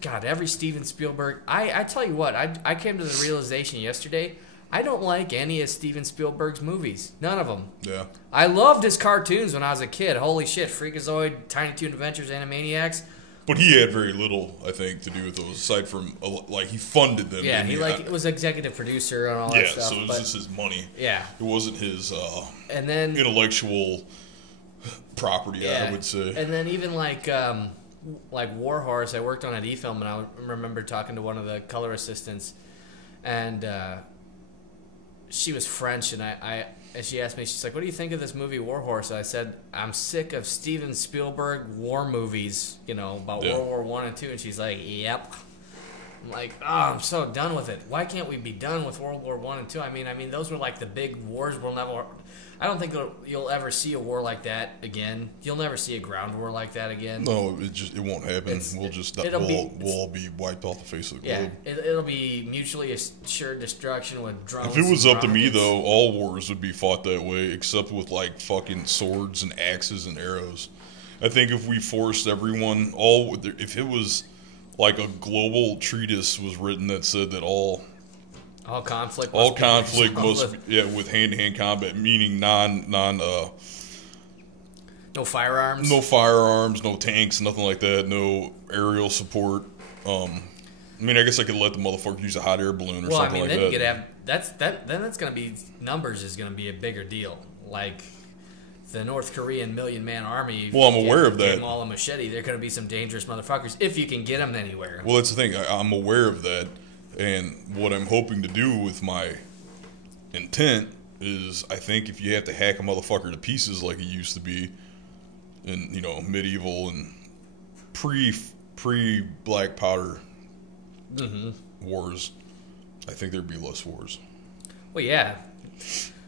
God, every Steven Spielberg... I tell you what, I came to the realization yesterday, I don't like any of Steven Spielberg's movies. None of them. Yeah. I loved his cartoons when I was a kid. Holy shit, Freakazoid, Tiny Toon Adventures, Animaniacs. But he had very little, I think, to do with those, aside from, like, he funded them. Yeah, he was executive producer and all that stuff. Yeah, so it was just his money. Yeah. It wasn't his and then intellectual property, I would say. And then even like War Horse, I worked on at eFilm, and I remember talking to one of the color assistants, and she was French, and she asked me, she's like, what do you think of this movie War Horse? And I said, I'm sick of Steven Spielberg war movies, about World War I and II. And she's like, yep. I'm like, oh, I'm so done with it. Why can't we be done with World War I and II? I mean, those were like the big wars we'll never... I don't think you'll ever see a war like that again. You'll never see a ground war like that again. No, it won't happen. We'll all be wiped off the face of the globe. Yeah, it'll be mutually assured destruction with drones. If it was up to me, though, all wars would be fought that way, except with like fucking swords and axes and arrows. I think if we forced everyone, if it was like a global treatise was written that said that all conflict must be, with hand-to-hand combat, meaning no firearms, no tanks, nothing like that, no aerial support. I guess I could let the motherfucker use a hot air balloon or something like that. Then you could have that's going to be numbers is going to be a bigger deal, like the North Korean million-man army. Well, I'm aware of that. Give them all a machete. They're going to be some dangerous motherfuckers if you can get them anywhere. Well, that's the thing. I'm aware of that. And what I'm hoping to do with my intent is, I think if you have to hack a motherfucker to pieces like it used to be in, medieval and pre black powder wars, I think there'd be less wars. Well, yeah.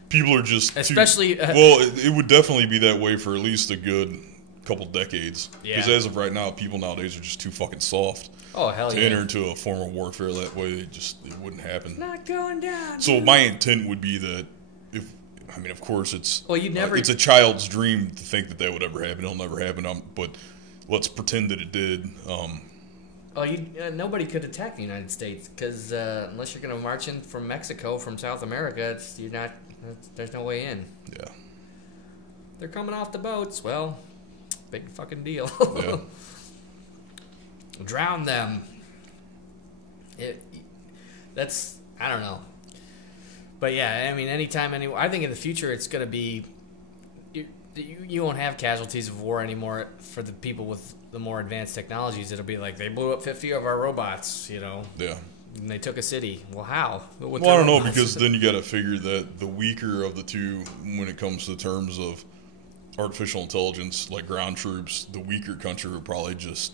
People are just especially it would definitely be that way for at least a good couple decades. Because as of right now, people nowadays are just too fucking soft. Oh, hell to enter into a form of warfare that way, it wouldn't happen. Not going down. So my intent would be that of course it's it's a child's dream to think that would ever happen. It'll never happen. But let's pretend that it did. Nobody could attack the United States because unless you're going to march in from Mexico, from South America, there's no way in. Yeah. They're coming off the boats. Well, big fucking deal. Yeah. Drown them. I don't know. But yeah, anytime, I think in the future it's going to be, you won't have casualties of war anymore for the people with the more advanced technologies. It'll be like, they blew up 50 of our robots, Yeah. And they took a city. Well, how? Well, I don't know, because then you got to figure that the weaker of the two, when it comes to terms of artificial intelligence, like ground troops, the weaker country would probably just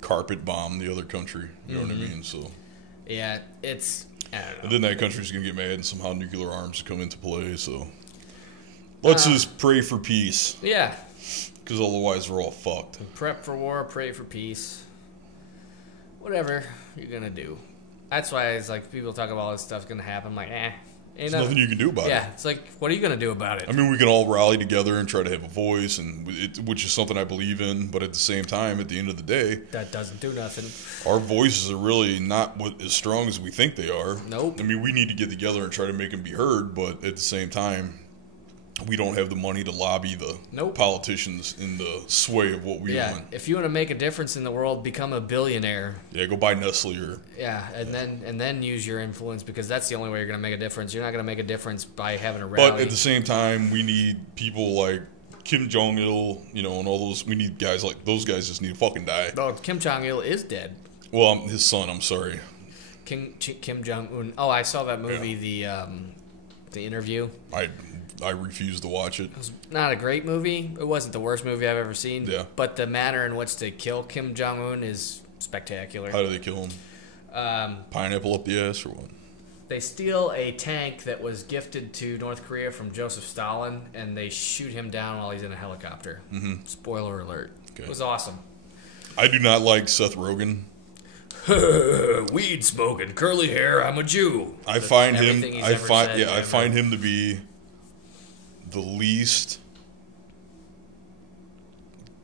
carpet bomb the other country. You know what I mean? So yeah, it's, I don't know. And then that country's gonna get mad and somehow nuclear arms come into play. So let's just pray for peace. Yeah, because otherwise we're all fucked. Prep for war, pray for peace. Whatever you're gonna do. That's why it's like people talk about all this stuff's gonna happen. I'm like, There's nothing you can do about it. Yeah, it's like, what are you going to do about it? We can all rally together and try to have a voice, which is something I believe in, but at the same time, at the end of the day... That doesn't do nothing. Our voices are really not as strong as we think they are. Nope. We need to get together and try to make them be heard, but at the same time, we don't have the money to lobby the Nope. politicians in the sway of what we want. If you want to make a difference in the world, become a billionaire. Yeah, go buy Nestle or And then use your influence, because that's the only way you're going to make a difference. You're not going to make a difference by having a rally. But at the same time, we need people like Kim Jong Il, and all those. We need guys like those guys. Just need to fucking die. Oh, Kim Jong Il is dead. Well, his son. I'm sorry. Kim Jong Un. Oh, I saw that movie, the Interview. I refuse to watch it. It was not a great movie. It wasn't the worst movie I've ever seen. Yeah. But the manner in which they kill Kim Jong Un is spectacular. How do they kill him? Pineapple up the ass or what? They steal a tank that was gifted to North Korea from Joseph Stalin, and they shoot him down while he's in a helicopter. Mm-hmm. Spoiler alert. Okay. It was awesome. I do not like Seth Rogen. Weed smoking, curly hair. I'm a Jew. I find everything him. he's ever said I ever. find him to be the least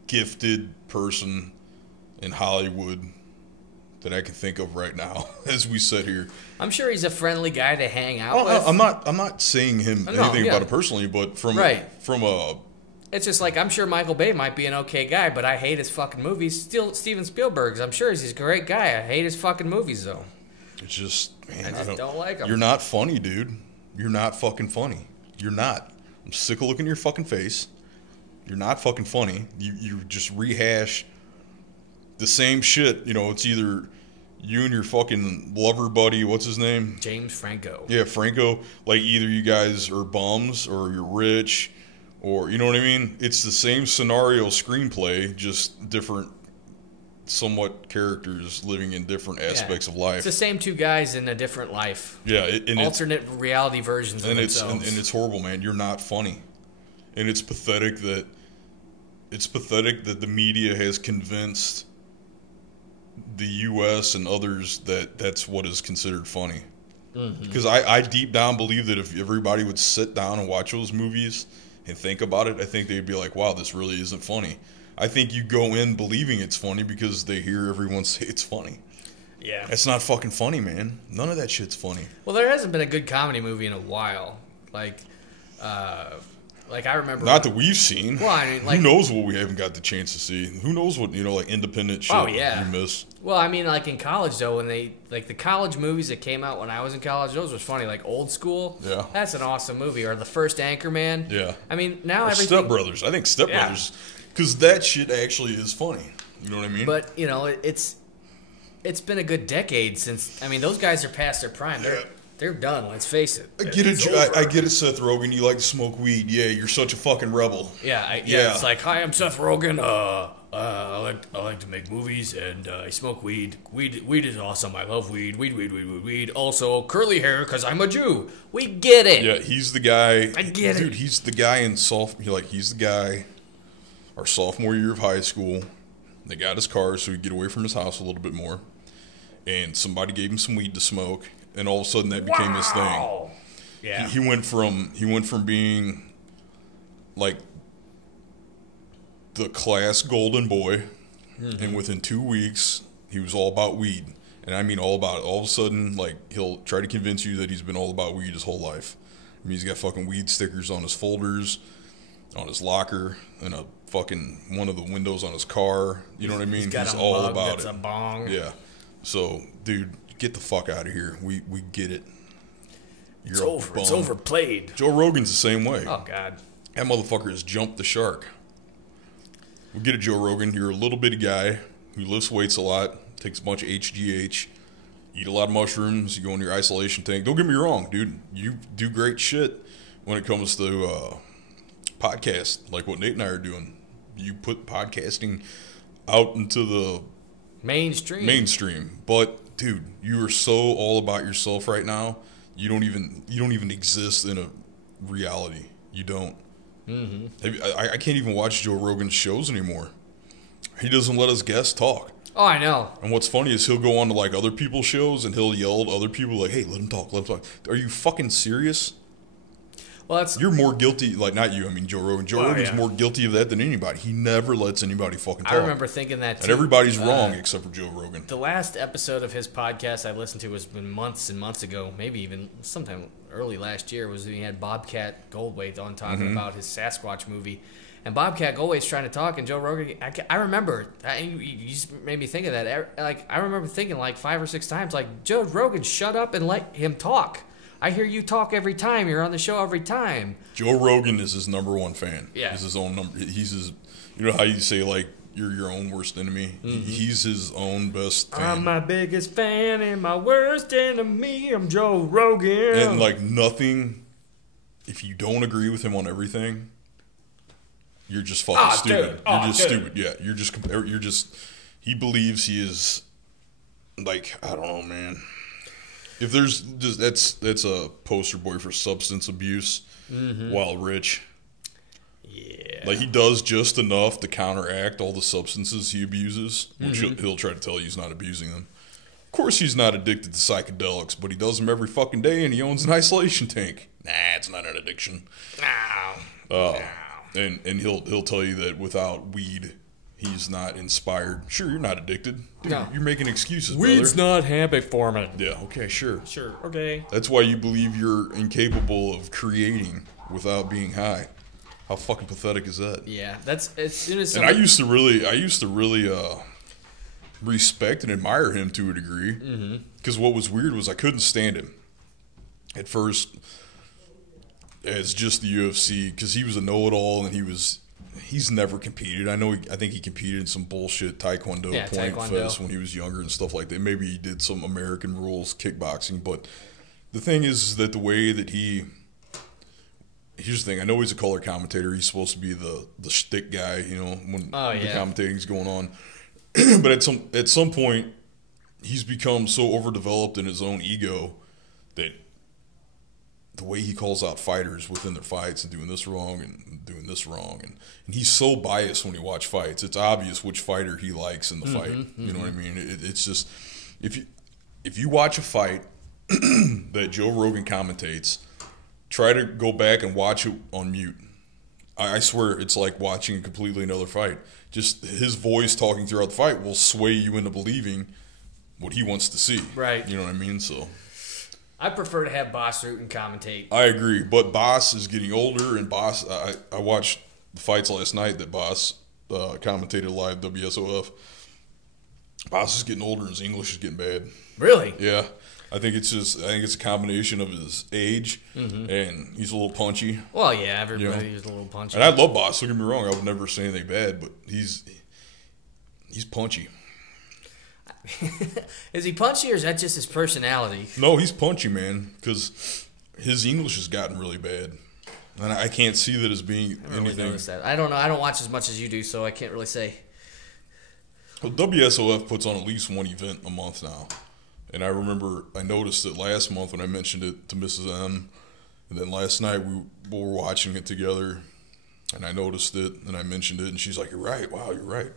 gifted person in Hollywood that I can think of right now. As we sit here, I'm sure he's a friendly guy to hang out with. I'm not saying him anything about it personally, but from a. It's just like, I'm sure Michael Bay might be an okay guy, but I hate his fucking movies. Still, Steven Spielberg's. I'm sure he's a great guy. I hate his fucking movies, though. It's just, man, I don't like him. You're not funny, dude. You're not fucking funny. You're not. I'm sick of looking at your fucking face. You're not fucking funny. You just rehash the same shit. It's either you and your fucking lover buddy, what's his name? James Franco. Yeah, Franco. Like, either you guys are bums or you're rich, or, you know what I mean? It's the same scenario screenplay, just different, somewhat characters living in different aspects of life. It's the same two guys in a different life. Yeah, alternate reality versions of themselves. And it's horrible, man. You're not funny, and it's pathetic that the media has convinced the U.S. and others that that's what is considered funny. Because I deep down believe that if everybody would sit down and watch those movies and think about it, I think they'd be like, wow, this really isn't funny. I think you go in believing it's funny because they hear everyone say it's funny. Yeah. It's not fucking funny, man. None of that shit's funny. Well, there hasn't been a good comedy movie in a while. Like I remember... Not that we've seen. Well, I mean, like... Who knows what we haven't got the chance to see? Who knows what, like, independent shit you miss? Well, I mean, like, in college, though, when the college movies that came out when I was in college, those was funny. Like, Old School. Yeah. That's an awesome movie. Or The First Anchorman. Yeah. I mean, now everything... Step Brothers. I think Step Brothers... Because that shit actually is funny. You know what I mean? But, it's been a good decade since... I mean, those guys are past their prime. They're done, let's face it. I get it, Seth Rogen. You like to smoke weed. Yeah, you're such a fucking rebel. Yeah. It's like, hi, I'm Seth Rogen. I like to make movies, and I smoke weed. Weed is awesome. I love weed. Weed. Also, curly hair, because I'm a Jew. We get it. Yeah, he's the guy. I get it. Dude, he's the guy in he's the guy, our sophomore year of high school. They got his car so he'd get away from his house a little bit more. And somebody gave him some weed to smoke. And all of a sudden, that became his thing. Yeah, he went from being like the class golden boy, and within 2 weeks, he was all about weed. And I mean all about it. All of a sudden, like, he'll try to convince you that he's been all about weed his whole life. I mean, he's got fucking weed stickers on his folders, on his locker, and a fucking one of the windows on his car. You know what I mean? He's all about that's it. A bong. Yeah. So, dude, get the fuck out of here. We get it. It's over. It's overplayed. Joe Rogan's the same way. Oh, God. That motherfucker has jumped the shark. We get it, Joe Rogan. You're a little bitty guy who lifts weights a lot, takes a bunch of HGH, eat a lot of mushrooms, you go in your isolation tank. Don't get me wrong, dude. You do great shit when it comes to podcasts, like what Nate and I are doing. You put podcasting out into the mainstream. But, dude, you are so all about yourself right now. You don't even exist in a reality. You don't. Mm-hmm. I can't even watch Joe Rogan's shows anymore. He doesn't let us guests talk. Oh, I know. And what's funny is he'll go on to like other people's shows and he'll yell at other people like, "Hey, let him talk. Are you fucking serious?" Well, that's You're more guilty, like not you. I mean Joe Rogan. Joe Rogan's yeah. more guilty of that than anybody. He never lets anybody fucking talk. I remember thinking that too. And everybody's wrong except for Joe Rogan. The last episode of his podcast I listened to was been months and months ago, maybe even sometime early last year. Was when he had Bobcat Goldthwait on talking about his Sasquatch movie, and Bobcat Goldthwait's trying to talk, and Joe Rogan. I remember. You just made me think of that. Like I remember thinking like 5 or 6 times, like Joe Rogan, shut up and let him talk. I hear you talk every time. You're on the show every time. Joe Rogan is his #1 fan. Yeah. He's his own number. He's his. You know how you say like you're your own worst enemy. He's his own best fan. I'm my biggest fan and my worst enemy. I'm Joe Rogan. And like nothing. If you don't agree with him on everything, you're just fucking stupid. Dude. You're just stupid. Yeah. You're just. He believes he is. Like I don't know, man. If there's just that's a poster boy for substance abuse while rich. Yeah. Like he does just enough to counteract all the substances he abuses, which he'll try to tell you he's not abusing them. Of course he's not addicted to psychedelics, but he does them every fucking day and he owns an isolation tank. Nah, it's not an addiction. And he'll tell you that without weed he's not inspired. Sure, you're not addicted. Dude, No. you're making excuses, Weed's brother. not habit forming. Yeah, okay, sure. Sure. Okay. That's why you believe you're incapable of creating without being high. How fucking pathetic is that? Yeah. That's as soon as And I used to really respect and admire him to a degree. Because what was weird was I couldn't stand him at first as just the UFC because he was a know-it-all and he's never competed. I think he competed in some bullshit Taekwondo point fest when he was younger and stuff like that. Maybe he did some American rules kickboxing, but the thing is that the way that here's the thing. I know he's a color commentator. He's supposed to be the shtick guy, you know, when the commentating's going on. But at some point, he's become so overdeveloped in his own ego that the way he calls out fighters within their fights and doing this wrong and doing this wrong, and he's so biased when you watch fights. It's obvious which fighter he likes in the fight. You know what I mean? It's just if you watch a fight that Joe Rogan commentates. Try to go back and watch it on mute. I swear it's like watching a completely another fight. Just his voice talking throughout the fight will sway you into believing what he wants to see. Right. You know what I mean? So I prefer to have Boss Rutan commentate. I agree. But Boss is getting older, and Boss, I watched the fights last night that Boss commentated live WSOF. Boss is getting older and his English is getting bad. Really? Yeah. I think it's a combination of his age and he's a little punchy. Well, yeah, everybody is a little punchy. And I love Boss. Don't get me wrong. I would never say anything bad, but he's punchy. Is he punchy or is that just his personality? No, he's punchy, man. Because his English has gotten really bad, and I can't see that as being I don't really anything. notice that. I don't know. I don't watch as much as you do, so I can't really say. Well, WSOF puts on at least one event a month now. And I remember I noticed it last month when I mentioned it to Mrs. M. And then last night we were watching it together. And I noticed it and I mentioned it. And she's like, "You're right. Wow, you're right."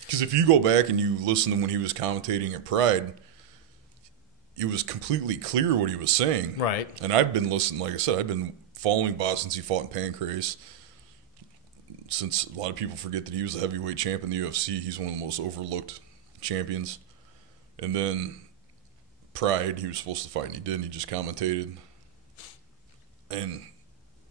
Because if you go back and you listen to when he was commentating at Pride, it was completely clear what he was saying. Right. And I've been listening, like I said, I've been following Boss since he fought in Pancrase. Since a lot of people forget that he was a heavyweight champ in the UFC. He's one of the most overlooked champions. And then Pride, he was supposed to fight and he didn't. He just commentated. And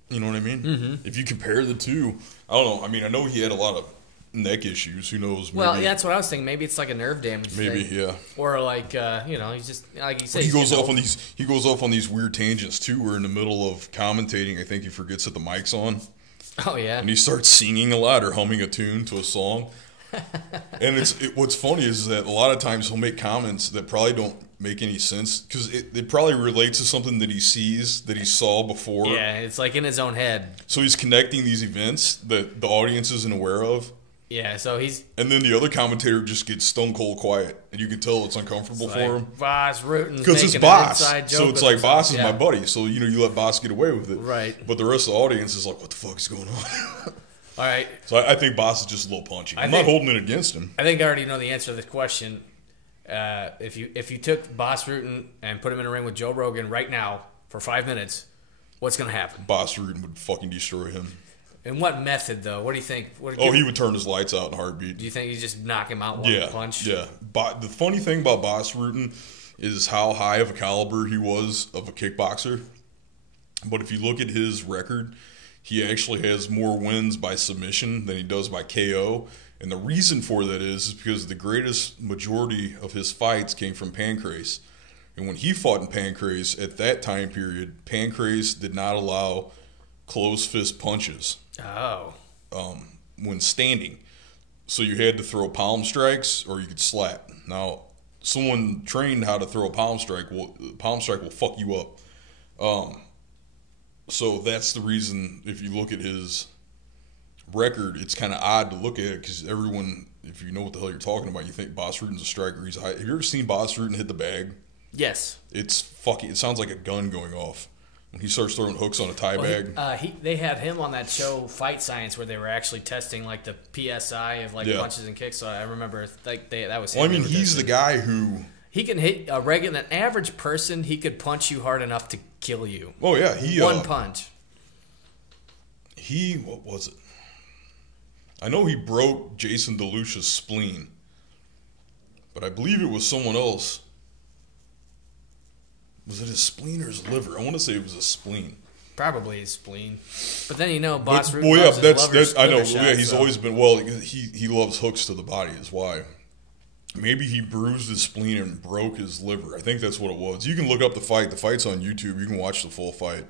you know what I mean? If you compare the two, I don't know. I mean, I know he had a lot of neck issues. Who knows? Maybe, Well, yeah, that's what I was thinking. Maybe it's like a nerve damage maybe, thing. yeah. Or like, he's just, like you said. He he's goes off getting on he goes off on these weird tangents too. Where in the middle of commentating, I think he forgets that the mic's on, Oh, yeah. and he starts singing a lot or humming a tune to a song. And what's funny is that a lot of times he'll make comments that probably don't make any sense because it probably relates to something that he saw before. Yeah, it's like in his own head. So he's connecting these events that the audience isn't aware of. Yeah, so he's And then the other commentator just gets stone cold quiet, and you can tell it's uncomfortable for him. Boss Rutan's Because it's making an Boss. inside joke So it's with like, himself. Boss is Yeah. my buddy. So, you let Boss get away with it. Right. But the rest of the audience is like, what the fuck is going on? All right. So I think Boss is just a little punchy. I'm not holding it against him. I think I already know the answer to this question. If you took Boss Rutan and put him in a ring with Joe Rogan right now for 5 minutes, What's going to happen? Bas Rutten would fucking destroy him. And what method, though? What do you think? He would turn his lights out in a heartbeat. Do you think he'd just knock him out one punch? Yeah. But the funny thing about Bas Rutten is how high of a caliber he was of a kickboxer. But if you look at his record, he actually has more wins by submission than he does by KO. And the reason for that is because the greatest majority of his fights came from Pancrase. And when he fought in Pancrase, at that time period, Pancrase did not allow closed fist punches. Oh. When standing. So you had to throw palm strikes or you could slap. Now, someone trained how to throw a palm strike will fuck you up. So that's the reason, if you look at his record, it's kind of odd to look at it because everyone, if you know what the hell you're talking about, you think Bas Rutten's a striker. He's high. Have you ever seen Bas Rutten hit the bag? Yes. It sounds like a gun going off when he starts throwing hooks on a tie bag. They had him on that show Fight Science where they were actually testing like the PSI of punches and kicks. So I remember that was him. Well, I mean, he's the guy who he can hit an average person. He could punch you hard enough to kill you. Oh yeah, one punch. What was it? I know he broke Jason DeLucia's spleen, but I believe it was someone else. Was it his spleen or his liver? I want to say it was his spleen. Probably his spleen. But then Bas Rutten loves his liver, I know. shots, yeah, he's always been he loves hooks to the body is why. Maybe he bruised his spleen and broke his liver. I think that's what it was. You can look up the fight. The fight's on YouTube. You can watch the full fight.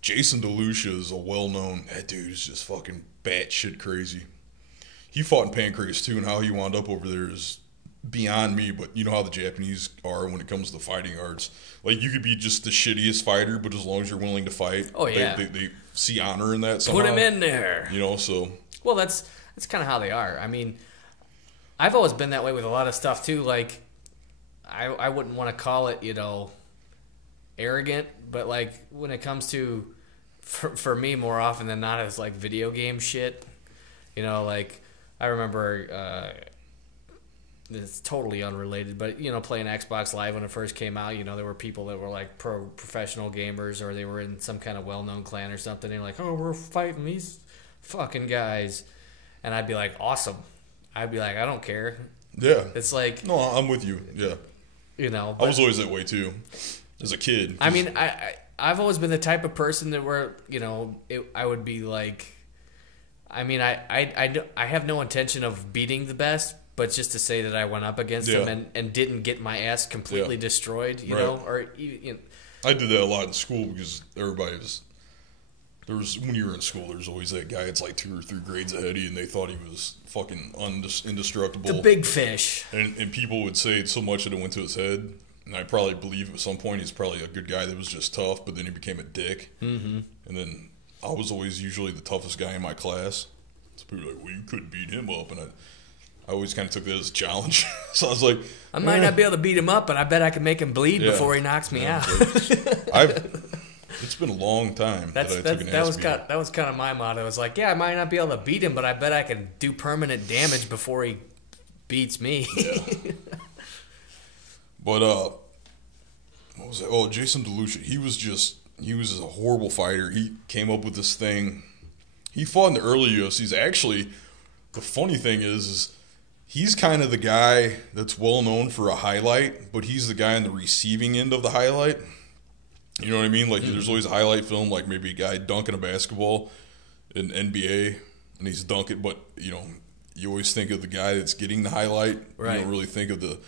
Jason DeLucia is a well-known. That dude is just fucking batshit crazy. He fought in Pancrase too, and how he wound up over there is beyond me. But you know how the Japanese are when it comes to fighting arts. Like, you could be just the shittiest fighter, but as long as you're willing to fight, they see honor in that somehow. Put him in there. So. Well, that's kind of how they are. I mean, I've always been that way with a lot of stuff too. Like, I wouldn't want to call it, arrogant, but like when it comes to, for me, more often than not, it's like video game shit. Like I remember. It's totally unrelated, but playing Xbox Live when it first came out, there were people that were like professional gamers, or they were in some kind of well-known clan or something. They're like, "Oh, we're fighting these fucking guys," and I'd be like, "Awesome!" I'd be like, "I don't care." Yeah, it's like, no, I'm with you. Yeah, but, I was always that way too, as a kid. I mean, I've always been the type of person that where I would be like, I mean, I have no intention of beating the best. But just to say that I went up against him and didn't get my ass completely destroyed, you know, or I did that a lot in school because everybody was. When you were in school, there's always that guy that's like 2 or 3 grades ahead of you, and they thought he was fucking indestructible. The big fish. And people would say so much that it went to his head, and I probably believe at some point he's probably a good guy that was just tough, but then he became a dick. Mm-hmm. And then I was always usually the toughest guy in my class. So people were like, well, you couldn't beat him up, and I always kind of took that as a challenge. So I was like, I might not be able to beat him up, but I bet I can make him bleed before he knocks me out. It's been a long time that I took an ass beating. That was kind of my motto. It was like, I might not be able to beat him, but I bet I can do permanent damage before he beats me. Yeah. But what was that? Oh, Jason DeLucia. He was a horrible fighter. He came up with this thing. He fought in the early UFCs. Actually, the funny thing is he's kind of the guy that's well known for a highlight, but he's the guy on the receiving end of the highlight. You know what I mean? Like, there's always a highlight film, like maybe a guy dunking a basketball in NBA, and he's dunking, but, you always think of the guy that's getting the highlight. Right. You don't really think of the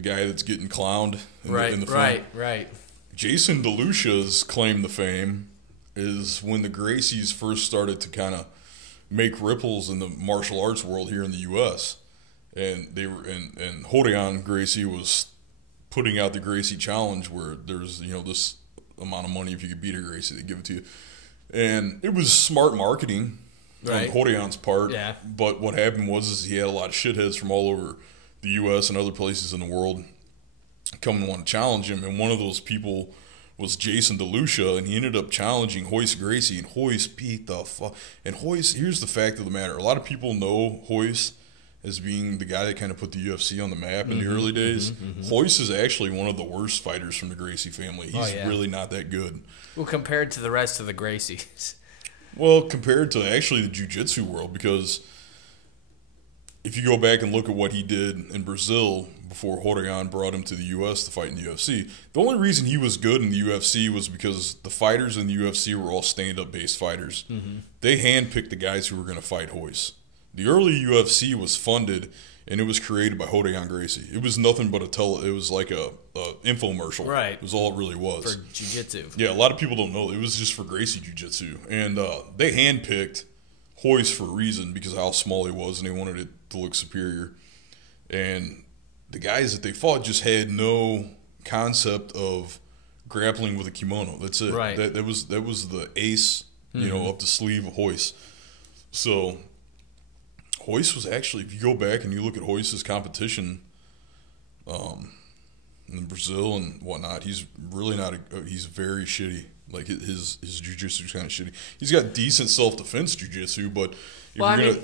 guy that's getting clowned in the film. Right. Jason DeLucia's claim to fame is when the Gracies first started to kind of make ripples in the martial arts world here in the U.S. And they were, and Rorion Gracie was putting out the Gracie Challenge, where there's this amount of money if you could beat a Gracie, they give it to you, and it was smart marketing on Rorion's part. Yeah. But what happened was he had a lot of shitheads from all over the U.S. and other places in the world come and want to challenge him, and one of those people was Jason DeLucia, and he ended up challenging Royce Gracie, and Royce beat the fuck. And Royce, here's the fact of the matter: a lot of people know Royce as being the guy that kind of put the UFC on the map in the early days. Royce is actually one of the worst fighters from the Gracie family. He's really not that good. Well, compared to the rest of the Gracies. Well, compared to actually the jiu-jitsu world, because if you go back and look at what he did in Brazil before Rorion brought him to the U.S. to fight in the UFC, the only reason he was good in the UFC was because the fighters in the UFC were all stand-up based fighters. They handpicked the guys who were going to fight Royce. The early UFC was funded, and it was created by Rorion Gracie. It was nothing but it was like a infomercial. Right. It was all it really was. For jiu-jitsu. Yeah, a lot of people don't know. It was just for Gracie Jiu-Jitsu. And they handpicked Royce for a reason, because of how small he was, and they wanted it to look superior. And the guys that they fought just had no concept of grappling with a kimono. That's it. Right. That was the ace, up the sleeve of Royce. So Royce was actually, if you go back and you look at Royce's competition in Brazil and whatnot, he's really not he's very shitty. Like his jiu-jitsu is kind of shitty. He's got decent self-defense jiu-jitsu, but I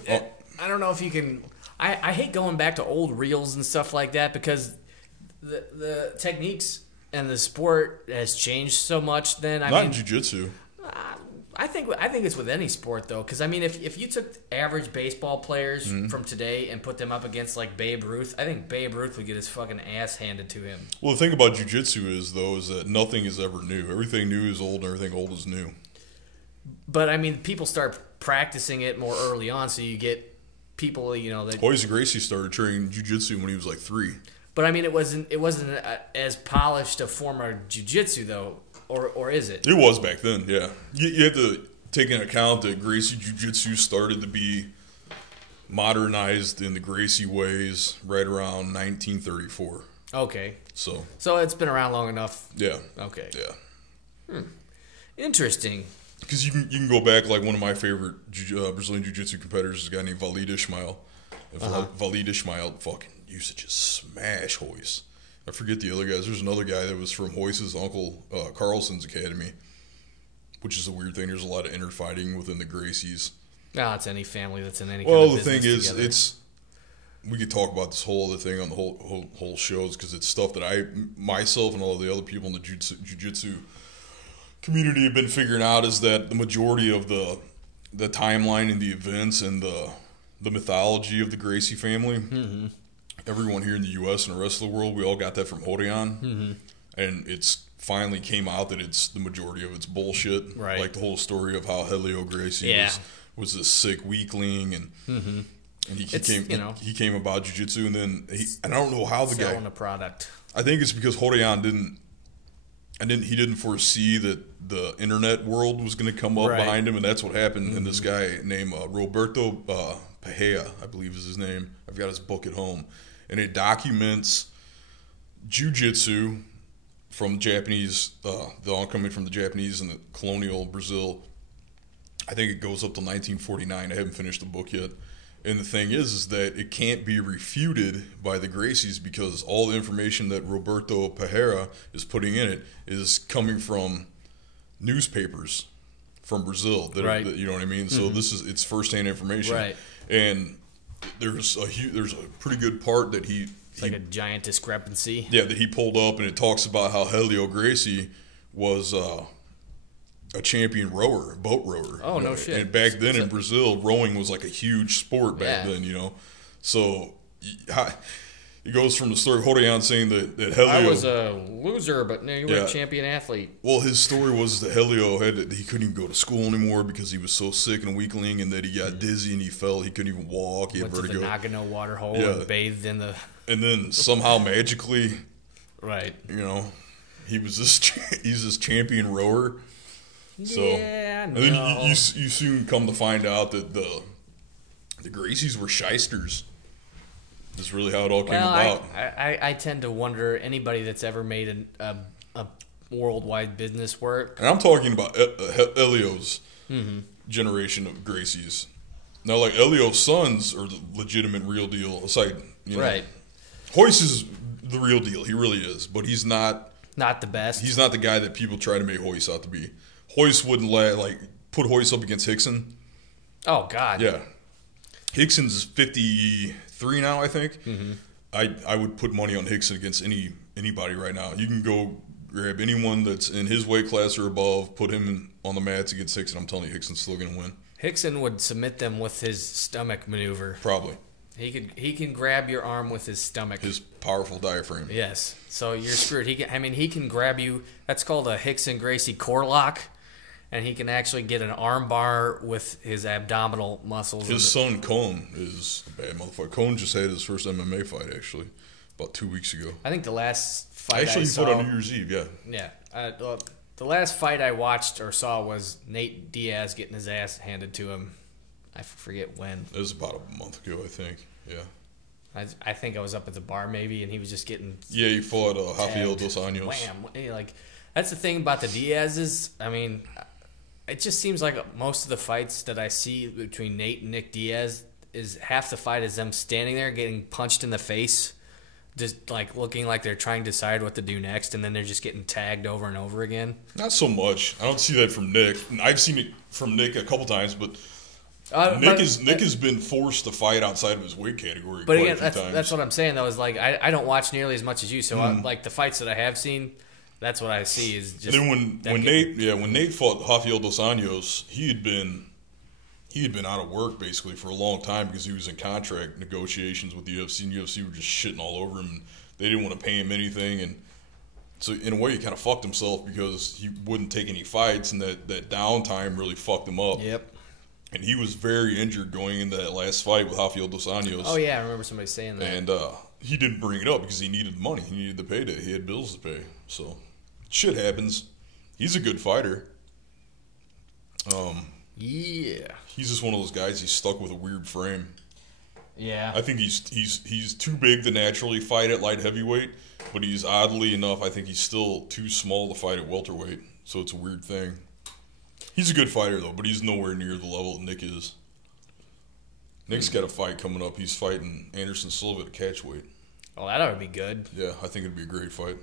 don't know if you can. I hate going back to old reels and stuff like that, because the techniques and the sport has changed so much. Then not in jiu-jitsu. I think it's with any sport, though, because I mean, if you took average baseball players from today and put them up against like Babe Ruth, I think Babe Ruth would get his fucking ass handed to him. Well, the thing about jiu-jitsu is that nothing is ever new. Everything new is old, and everything old is new. But I mean, people start practicing it more early on, so you get people, that. Royce Gracie started training jiu-jitsu when he was like 3. But I mean, it wasn't as polished a form of jiu-jitsu, though. Or is it? It was back then, yeah. You have to take into account that Gracie Jiu-Jitsu started to be modernized in the Gracie ways right around 1934. Okay. So it's been around long enough. Yeah. Okay. Yeah. Interesting. Because you can go back, like one of my favorite Brazilian Jiu-Jitsu competitors is a guy named Valide Ismail. And Valide Ismail fucking used to just smash Royce. I forget the other guys. There's another guy that was from Royce's uncle Carlson's academy, which is a weird thing. There's a lot of inner fighting within the Gracies. No, it's any family that's in any well, kind of business the thing together. is, we could talk about this whole other thing on the whole shows, because it's stuff that I, myself and all of the other people in the jiu-jitsu community have been figuring out, is that the majority of the timeline and the events and the mythology of the Gracie family, everyone here in the U.S. and the rest of the world, we all got that from Rorion. And it's finally came out that it's the majority of it's bullshit. Right. Like the whole story of how Helio Gracie was this sick weakling, and he came about jiu-jitsu, and then and I don't know how the guy selling a product. I think it's because Rorion didn't foresee that the internet world was going to come up behind him, and that's what happened. And this guy named Roberto Pajea, I believe is his name. I've got his book at home, and it documents jiu-jitsu from Japanese, the oncoming from the Japanese and the colonial Brazil. I think it goes up to 1949. I haven't finished the book yet. And the thing is that it can't be refuted by the Gracies, because all the information that Roberto Pajera is putting in it is coming from newspapers from Brazil. That you know what I mean? So it's firsthand information. Right. And there's a pretty good part that It's like a giant discrepancy. Yeah, that he pulled up, and it talks about how Helio Gracie was a champion boat rower. Oh, no shit. And back then in Brazil, rowing was like a huge sport back then, So it goes from the story of Rorion saying that Helio... I was a loser, but no, you were a champion athlete. Well, his story was that Helio he couldn't even go to school anymore because he was so sick and weakling, and that he got dizzy and he fell. He couldn't even walk. He had vertigo. Went to the Nagano water hole and bathed in the... And then somehow magically... Right. He's this champion rower. So, and then you soon come to find out that the Gracies were shysters. That's really how it all came about. I tend to wonder, anybody that's ever made a worldwide business work. And I'm talking about Helio's generation of Gracies. Now, like, Helio's sons are the legitimate real deal, aside, Right. Royce is the real deal. He really is. But he's not... Not the best. He's not the guy that people try to make Royce out to be. Royce wouldn't put Royce up against Hickson. Oh, God. Yeah. Hickson's 53 3 now, I think. Mm-hmm. I would put money on Rickson against anybody right now. You can go grab anyone that's in his weight class or above, put him on the mats against Rickson. I'm telling you, Rickson's still going to win. Rickson would submit them with his stomach maneuver. Probably. He can grab your arm with his stomach. His powerful diaphragm. Yes. So you're screwed. He can grab you. That's called a Rickson Gracie core lock, and he can actually get an arm bar with his abdominal muscles. His son Cone is a bad motherfucker. Cone just had his first MMA fight actually about 2 weeks ago. I think the last fight Actually, I he saw, fought on New Year's Eve. Yeah. Yeah. The last fight I watched or saw was Nate Diaz getting his ass handed to him. I forget when. It was about a month ago, I think. Yeah. I think I was up at the bar maybe, and he was just getting. Yeah, he fought Rafael tagged. Dos Anjos. Wham! Like that's the thing about the Diaz's. I mean, it just seems like most of the fights that I see between Nate and Nick Diaz is half the fight is them standing there getting punched in the face, just like looking like they're trying to decide what to do next, and then they're just getting tagged over and over again. Not so much. I don't see that from Nick. I've seen it from Nick a couple times, but Nick has been forced to fight outside of his weight category. But quite again, a few times. that's what I'm saying though. Is like I don't watch nearly as much as you, so like the fights that I have seen, that's what I see is just. And then when Nate fought Rafael Dos Anjos, he had been out of work basically for a long time because he was in contract negotiations with the UFC, and UFC were just shitting all over him. And they didn't want to pay him anything, and so in a way he kind of fucked himself because he wouldn't take any fights, and that downtime really fucked him up. Yep. And he was very injured going into that last fight with Rafael Dos Anjos. Oh yeah, I remember somebody saying that. And he didn't bring it up because he needed money. He needed the payday. He had bills to pay. So shit happens. He's a good fighter. Yeah. He's just one of those guys. He's stuck with a weird frame. Yeah. I think he's too big to naturally fight at light heavyweight, but he's oddly enough, I think he's still too small to fight at welterweight. So it's a weird thing. He's a good fighter though, but he's nowhere near the level that Nick is. Nick's got a fight coming up. He's fighting Anderson Silva at catchweight. Oh, that ought to be good. Yeah, I think it'd be a great fight.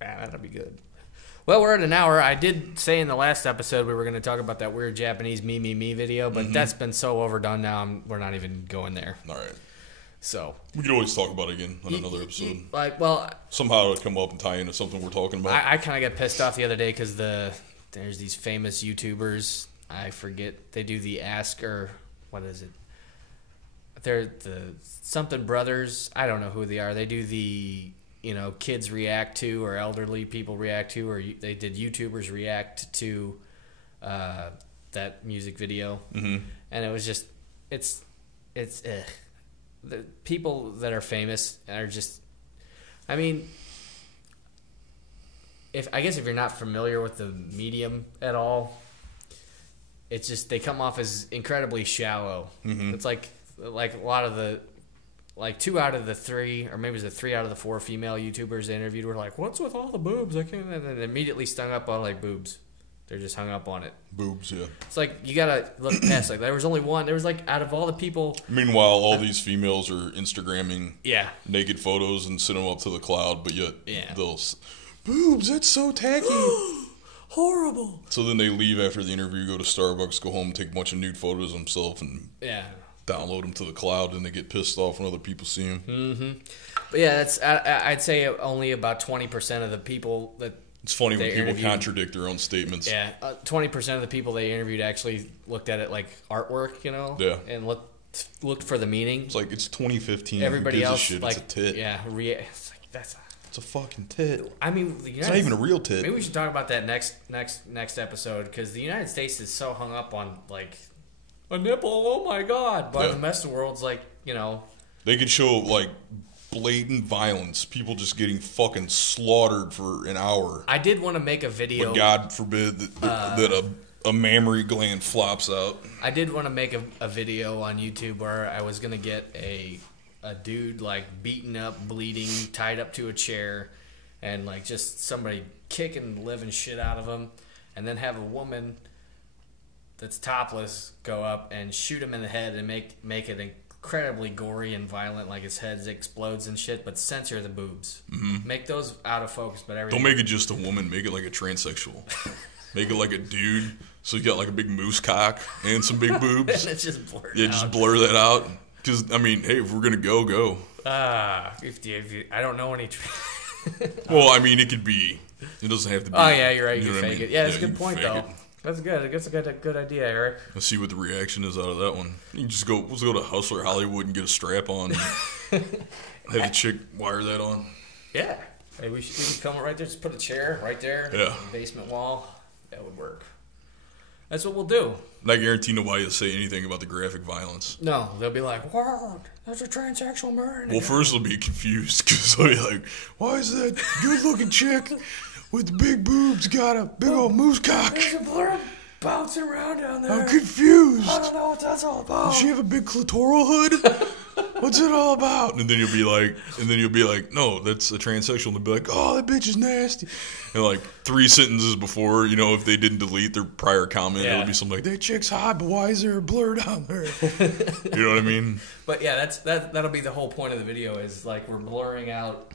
Yeah, that'd be good. Well, we're at an hour. I did say in the last episode we were going to talk about that weird Japanese me video, but that's been so overdone now. We're not even going there. All right. So we could always talk about it again on another episode. Somehow it'll come up and tie into something we're talking about. I kind of got pissed off the other day because there's these famous YouTubers. I forget. They do the Ask or what is it? They're the something brothers. I don't know who they are. They do the kids react to or elderly people react to, or they did YouTubers react to that music video, and it was just it's the people that are famous are just. I mean, if you're not familiar with the medium at all, it's just they come off as incredibly shallow. It's like a lot of the 2 out of the 3, or maybe it was 3 out of the 4 female YouTubers they interviewed were like, "What's with all the boobs?" I can't. And then immediately stung up on boobs. They're just hung up on it. Boobs, yeah. It's like you gotta look past. There was only one. There was out of all the people. Meanwhile, all these females are Instagramming naked photos and sending them up to the cloud, but yet they'll boobs. That's so tacky. Horrible. So then they leave after the interview, go to Starbucks, go home, take a bunch of nude photos of themselves, and download them to the cloud, and they get pissed off when other people see them. But yeah, that's I'd say only about 20% of the people that. It's funny when people contradict their own statements. Yeah, 20% of the people they interviewed actually looked at it like artwork, and looked for the meaning. It's like it's 2015. Everybody else shit. it's a tit. Yeah, it's like that's. It's a fucking tit. I mean, it's not even a real tit. Maybe we should talk about that next episode because the United States is so hung up on a nipple. Oh my god! But the rest of the world's they could show blatant violence, people just getting fucking slaughtered for an hour. I did want to make a video. But God forbid that a mammary gland flops out. I did want to make a video on YouTube where I was gonna get a dude beaten up, bleeding, tied up to a chair, and just somebody kicking the living shit out of him, and then have a woman that's topless go up and shoot him in the head and make it incredibly gory and violent, his head explodes and shit, but censor the boobs. Make those out of focus, but everything. Don't make it just a woman. Make it like a transsexual. Make it like a dude. So you got a big moose cock and some big boobs. And it's just blurred out. Yeah, just blur that out. Because, I mean, hey, if we're going to go. I don't know any... Well, I mean, it could be. It doesn't have to be. Oh, yeah, you're right. You know fake what I mean? it. Yeah, that's a you good point, fake though. it. That's good. That's a good idea, Eric. Let's see what the reaction is out of that one. You can just let's go to Hustler Hollywood and get a strap on. Have the chick wire that on. Yeah. Hey, we should come right there. Just put a chair right there. Yeah. Basement wall. That would work. That's what we'll do. Not guarantee nobody will say anything about the graphic violence. No, they'll be like, "Wow, that's a transsexual murder." Well, first they'll be confused because they'll be like, "Why is that good-looking chick with the big boobs got a big old moose cock?" There's a blurb bouncing around down there. I'm confused. I don't know what that's all about. Does she have a big clitoral hood? What's it all about? And then you'll be like, no, that's a transsexual. And they'll be like, oh, that bitch is nasty. And like 3 sentences before, if they didn't delete their prior comment, it'll be something like, that chick's hot, but why is there a blur down there? You know what I mean? But yeah, that'll be the whole point of the video is like we're blurring out,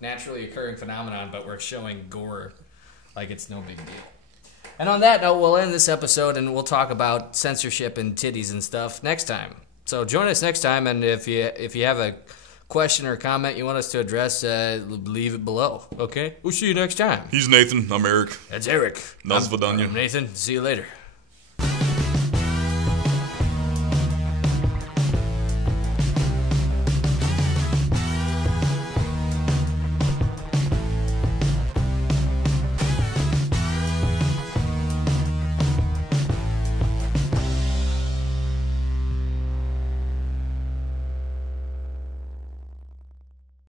naturally occurring phenomenon, but we're showing gore like it's no big deal. And on that note, we'll end this episode and we'll talk about censorship and titties and stuff next time. So join us next time, and if you have a question or comment you want us to address, leave it below. Okay? We'll see you next time. He's Nathan. I'm Eric. That's Eric. Nazvadanya. I'm Nathan. See you later.